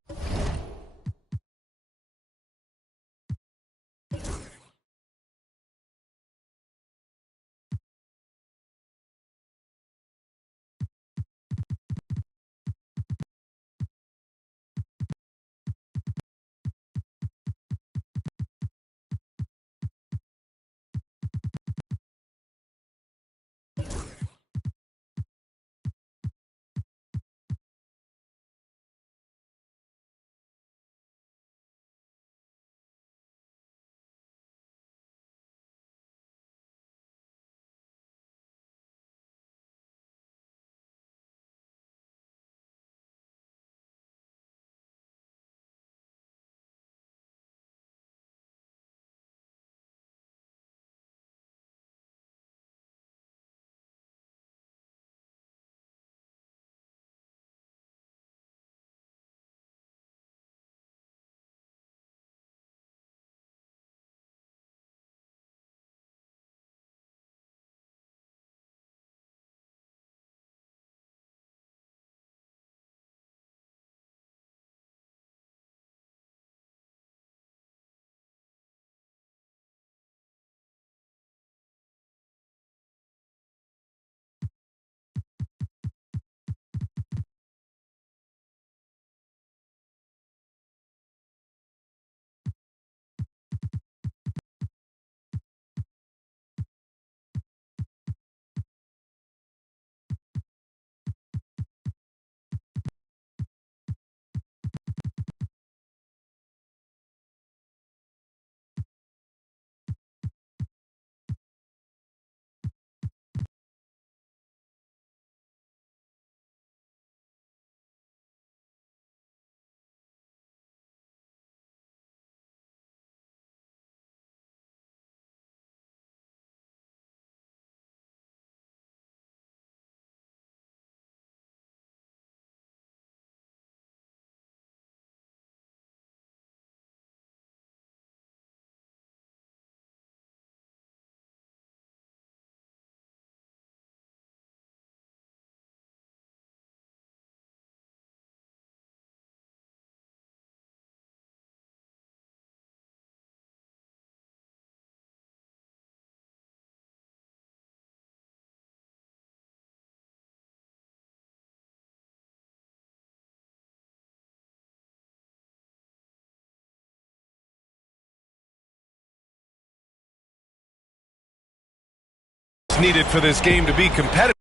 needed for this game to be competitive.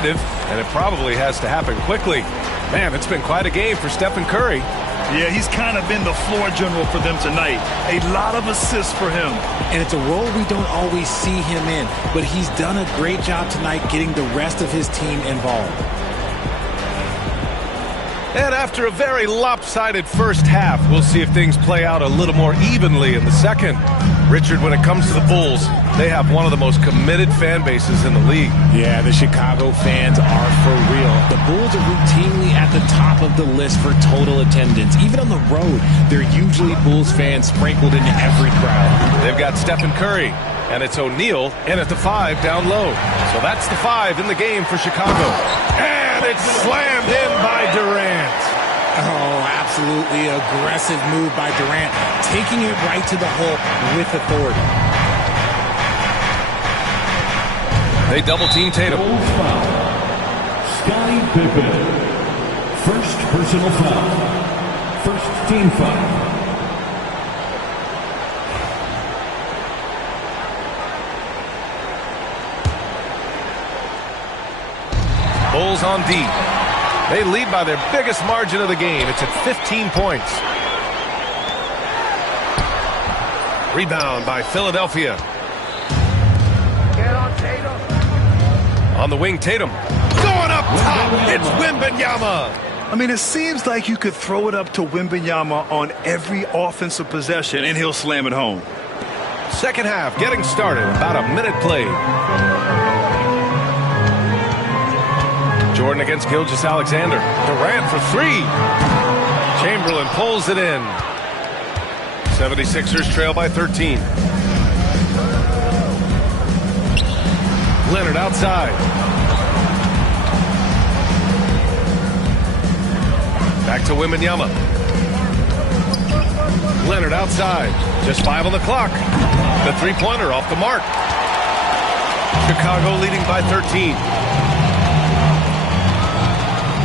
And it probably has to happen quickly. Man, it's been quite a game for Stephen Curry. Yeah, he's kind of been the floor general for them tonight. A lot of assists for him. And it's a role we don't always see him in, but he's done a great job tonight getting the rest of his team involved. And after a very lopsided first half, we'll see if things play out a little more evenly in the second. Richard, when it comes to the Bulls, they have one of the most committed fan bases in the league. Yeah, the Chicago fans are for real. The Bulls are routinely at the top of the list for total attendance. Even on the road, there are usually Bulls fans sprinkled into every crowd. They've got Stephen Curry, and it's O'Neal in at the 5 down low. So that's the 5 in the game for Chicago. And it's slammed in by Durant. Oh, absolutely aggressive move by Durant, taking it right to the hole with authority. They double-team Tatum. Scottie Pippen. First personal foul. First team foul. Bulls on D. They lead by their biggest margin of the game. It's at 15 points. Rebound by Philadelphia. Get on Tatum. On the wing, Tatum. Going up top. It's Wembanyama. I mean, it seems like you could throw it up to Wembanyama on every offensive possession, and he'll slam it home. Second half getting started. About a minute played. Jordan against Gilgeous-Alexander. Durant for 3. Chamberlain pulls it in. 76ers trail by 13. Leonard outside. Back to Wembanyama. Leonard outside. Just 5 on the clock. The three-pointer off the mark. Chicago leading by 13.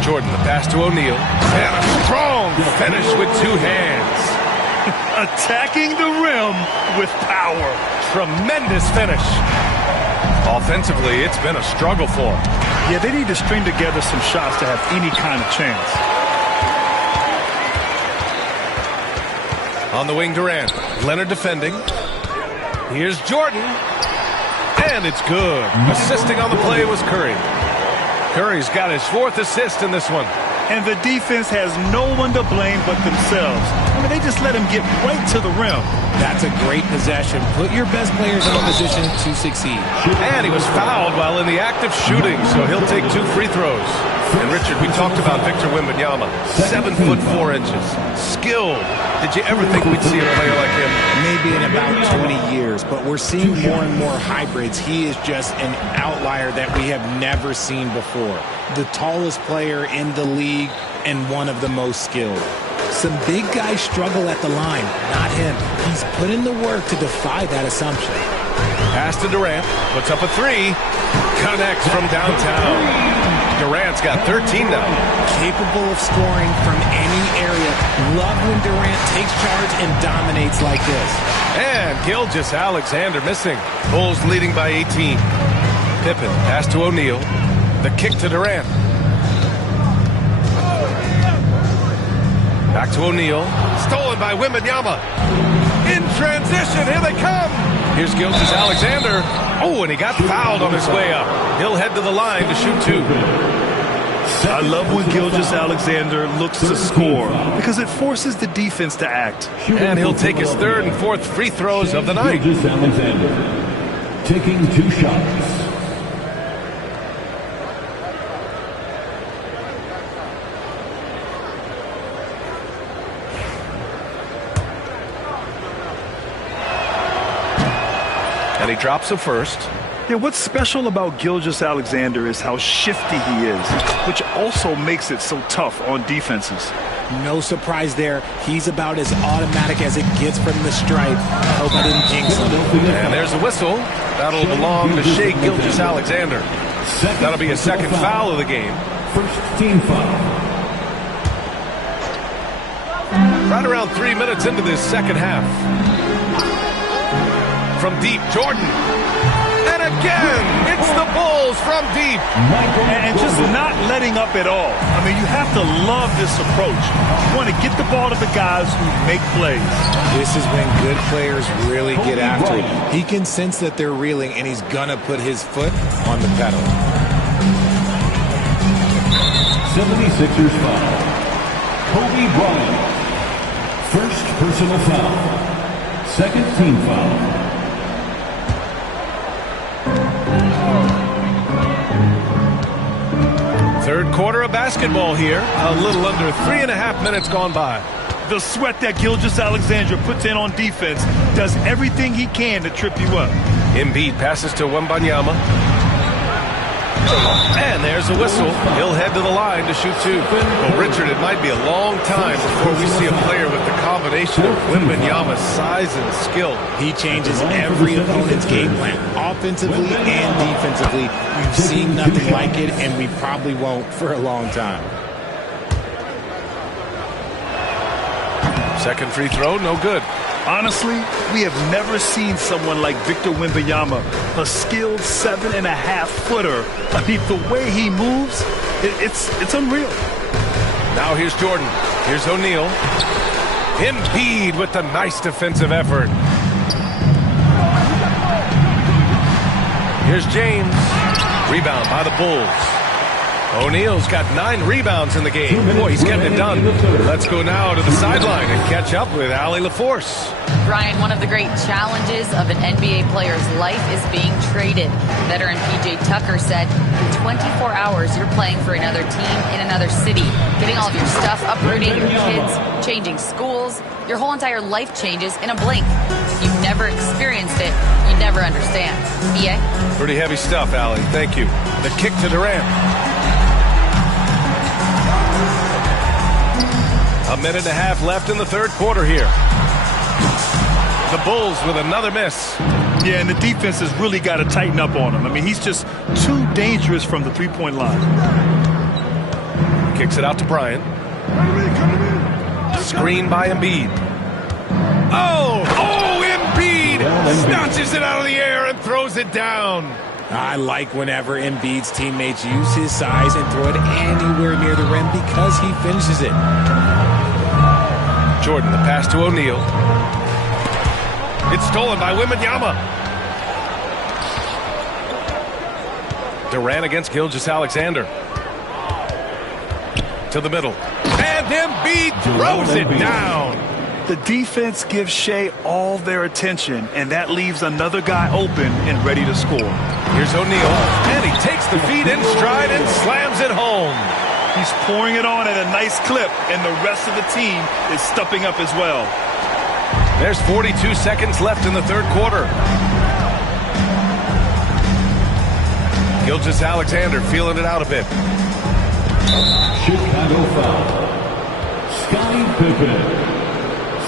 Jordan, the pass to O'Neal. And a strong finish with 2 hands. Attacking the rim with power. Tremendous finish. Offensively, it's been a struggle for them. Yeah, they need to string together some shots to have any kind of chance. On the wing, Durant. Leonard defending. Here's Jordan. And it's good. Assisting on the play was Curry. Curry's got his 4th assist in this one. And the defense has no one to blame but themselves. I mean, they just let him get right to the rim. That's a great possession. Put your best players in a position to succeed. And he was fouled while in the act of shooting, so he'll take 2 free throws. And Richard, we talked about Victor Wembanyama. 7 foot 4 inches. Skilled. Did you ever think we'd see a player like him? Maybe in about 20 years, but we're seeing more and more hybrids. He is just an outlier that we have never seen before. The tallest player in the league and one of the most skilled. Some big guys struggle at the line, not him. He's put in the work to defy that assumption. Pass to Durant, puts up a 3, connects from downtown. Durant's got 13 now. Capable of scoring from any area. Love when Durant takes charge and dominates like this. And Gilgeous-Alexander missing. Bulls leading by 18. Pippen, pass to O'Neal. The kick to Durant. Back to O'Neal. Stolen by Wembanyama. In transition, here they come. Here's Gilgeous-Alexander. Oh, and he got fouled on his way up. He'll head to the line to shoot 2. I love when Gilgeous-Alexander looks to score because it forces the defense to act. And he'll take his 3rd and 4th free throws of the night. Gilgeous-Alexander taking 2 shots. And he drops a first. Yeah, what's special about Gilgeous-Alexander is how shifty he is, which also makes it so tough on defenses. No surprise there. He's about as automatic as it gets from the stripe. Hope I didn't jinx him. And there's a whistle. That'll belong to Shai Gilgeous-Alexander. That'll be a 2nd foul of the game. First team foul. Right around 3 minutes into this second half. From deep, Jordan. And again, it's the Bulls from deep. And just not letting up at all. I mean, you have to love this approach. You want to get the ball to the guys who make plays. This is when good players really get after it. He can sense that they're reeling, and he's going to put his foot on the pedal. 76ers foul. Kobe Bryant. First personal foul. Second team foul. Third quarter of basketball here. A little under 3.5 minutes gone by. The sweat that Gilgeous-Alexander puts in on defense does everything he can to trip you up. Embiid passes to Wembanyama. And there's a whistle. He'll head to the line to shoot two. Well, Richard, it might be a long time before we see a player with the combination of Wembanyama's size and skill. He changes every opponent's game plan, offensively and defensively. We've seen nothing like it, and we probably won't for a long time. Second free throw, no good. Honestly, we have never seen someone like Victor Wembanyama, a skilled 7.5-footer. I mean, the way he moves, it's unreal. Now here's Jordan. Here's O'Neal. Embiid with the nice defensive effort. Here's James. Rebound by the Bulls. O'Neal's got 9 rebounds in the game. Boy, he's getting it done. Let's go now to the sideline and catch up with Allie LaForce. Brian, one of the great challenges of an NBA player's life is being traded. Veteran P.J. Tucker said, in 24 hours, you're playing for another team in another city, getting all of your stuff, uprooting your kids, changing schools. Your whole entire life changes in a blink. If you've never experienced it, you never understand. EA? Pretty heavy stuff, Allie. Thank you. The kick to Durant. A minute and a half left in the third quarter here. The Bulls with another miss. Yeah, and the defense has really got to tighten up on him. I mean, he's just too dangerous from the three-point line. Kicks it out to Bryant. Screen by Embiid. Oh, Embiid snatches it out of the air and throws it down. I like whenever Embiid's teammates use his size and throw it anywhere near the rim because he finishes it. Jordan, the pass to O'Neal. It's stolen by Wembanyama. Durant against Gilgeous-Alexander. To the middle. And Embiid throws it down. The defense gives Shea all their attention, and that leaves another guy open and ready to score. Here's O'Neal, and he takes the feed in stride and slams it home. He's pouring it on at a nice clip, and the rest of the team is stepping up as well. There's 42 seconds left in the third quarter. Gilgeous-Alexander feeling it out a bit. Chicago foul. Scottie Pippen.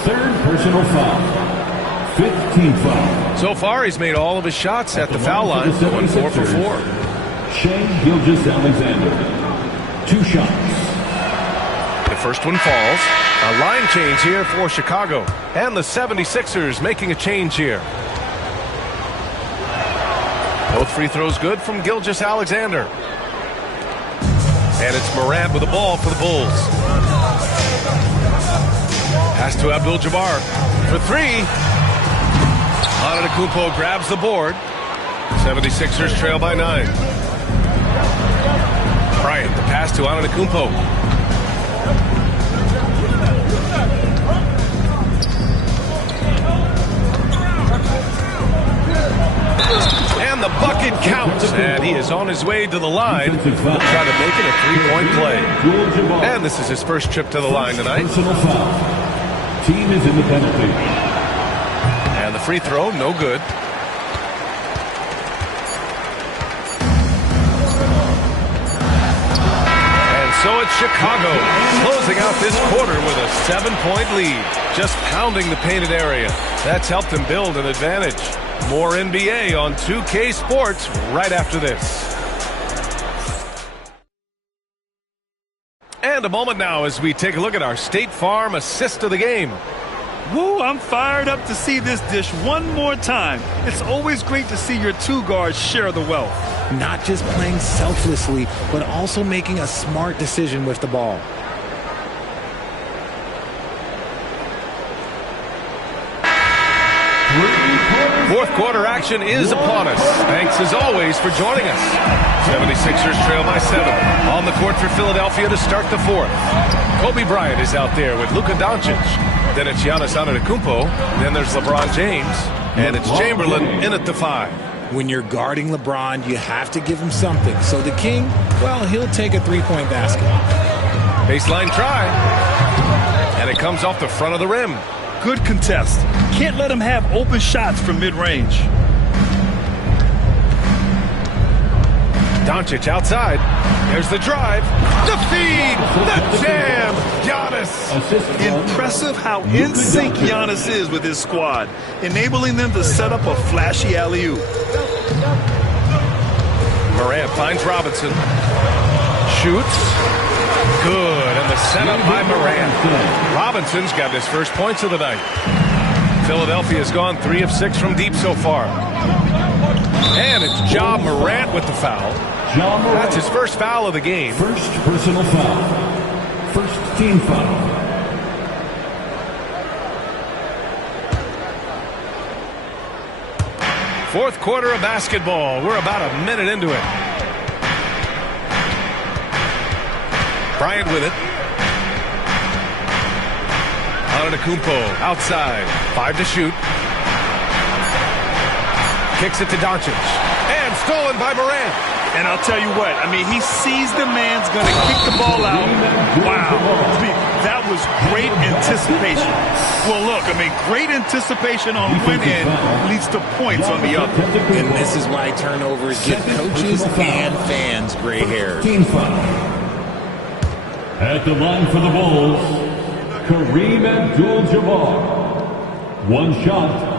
Third personal foul. 15th foul. So far, he's made all of his shots at the foul line, going 4 for 4. Shea Gilgeous-Alexander. 2 shots. The first one falls. A line change here for Chicago. And the 76ers making a change here. Both free throws good from Gilgeous-Alexander. And it's Morant with the ball for the Bulls. Pass to Abdul-Jabbar for 3. Antetokounmpo grabs the board. 76ers trail by 9. Bryant, the pass to Antetokounmpo. And the bucket counts, and he is on his way to the line. He'll try to make it a 3-point play. And this is his first trip to the line tonight. Team is in the penalty. And the free throw, no good. And so it's Chicago closing out this quarter with a 7-point lead. Just pounding the painted area. That's helped them build an advantage. More NBA on 2K Sports right after this. And a moment now as we take a look at our State Farm assist of the game. Woo, I'm fired up to see this dish one more time. It's always great to see your two guards share the wealth. Not just playing selflessly, but also making a smart decision with the ball. Fourth quarter action is upon us. Thanks as always for joining us. 76ers trail by 7. On the court for Philadelphia to start the fourth. Kobe Bryant is out there with Luka Doncic. Then it's Giannis Antetokounmpo. Then there's LeBron James. And it's Chamberlain in at the 5. When you're guarding LeBron, you have to give him something. So the King, well, he'll take a three-point basket. Baseline try. And it comes off the front of the rim. Good contest. Can't let him have open shots from mid-range. Doncic outside. There's the drive. The feed. The jam. Giannis. Impressive how in sync Giannis is with his squad, enabling them to set up a flashy alley-oop. Morant finds Robinson. Shoots. Good. And the setup by Morant. Robinson's got his first points of the night. Philadelphia's gone 3 of 6 from deep so far. And it's Ja Morant with the foul. That's his first foul of the game. First personal foul. First team foul. Fourth quarter of basketball. We're about a minute into it. Bryant with it. Antetokounmpo outside. 5 to shoot. Kicks it to Doncic. And stolen by Morant. And I'll tell you what, I mean, he sees the man's going to kick the ball out. Wow. I mean, that was great anticipation. Well, look, I mean, great anticipation on one end leads to points on the other. And this is why turnovers give coaches and fans gray hairs. Team foul. At the line for the Bulls, Kareem Abdul-Jabbar. One shot.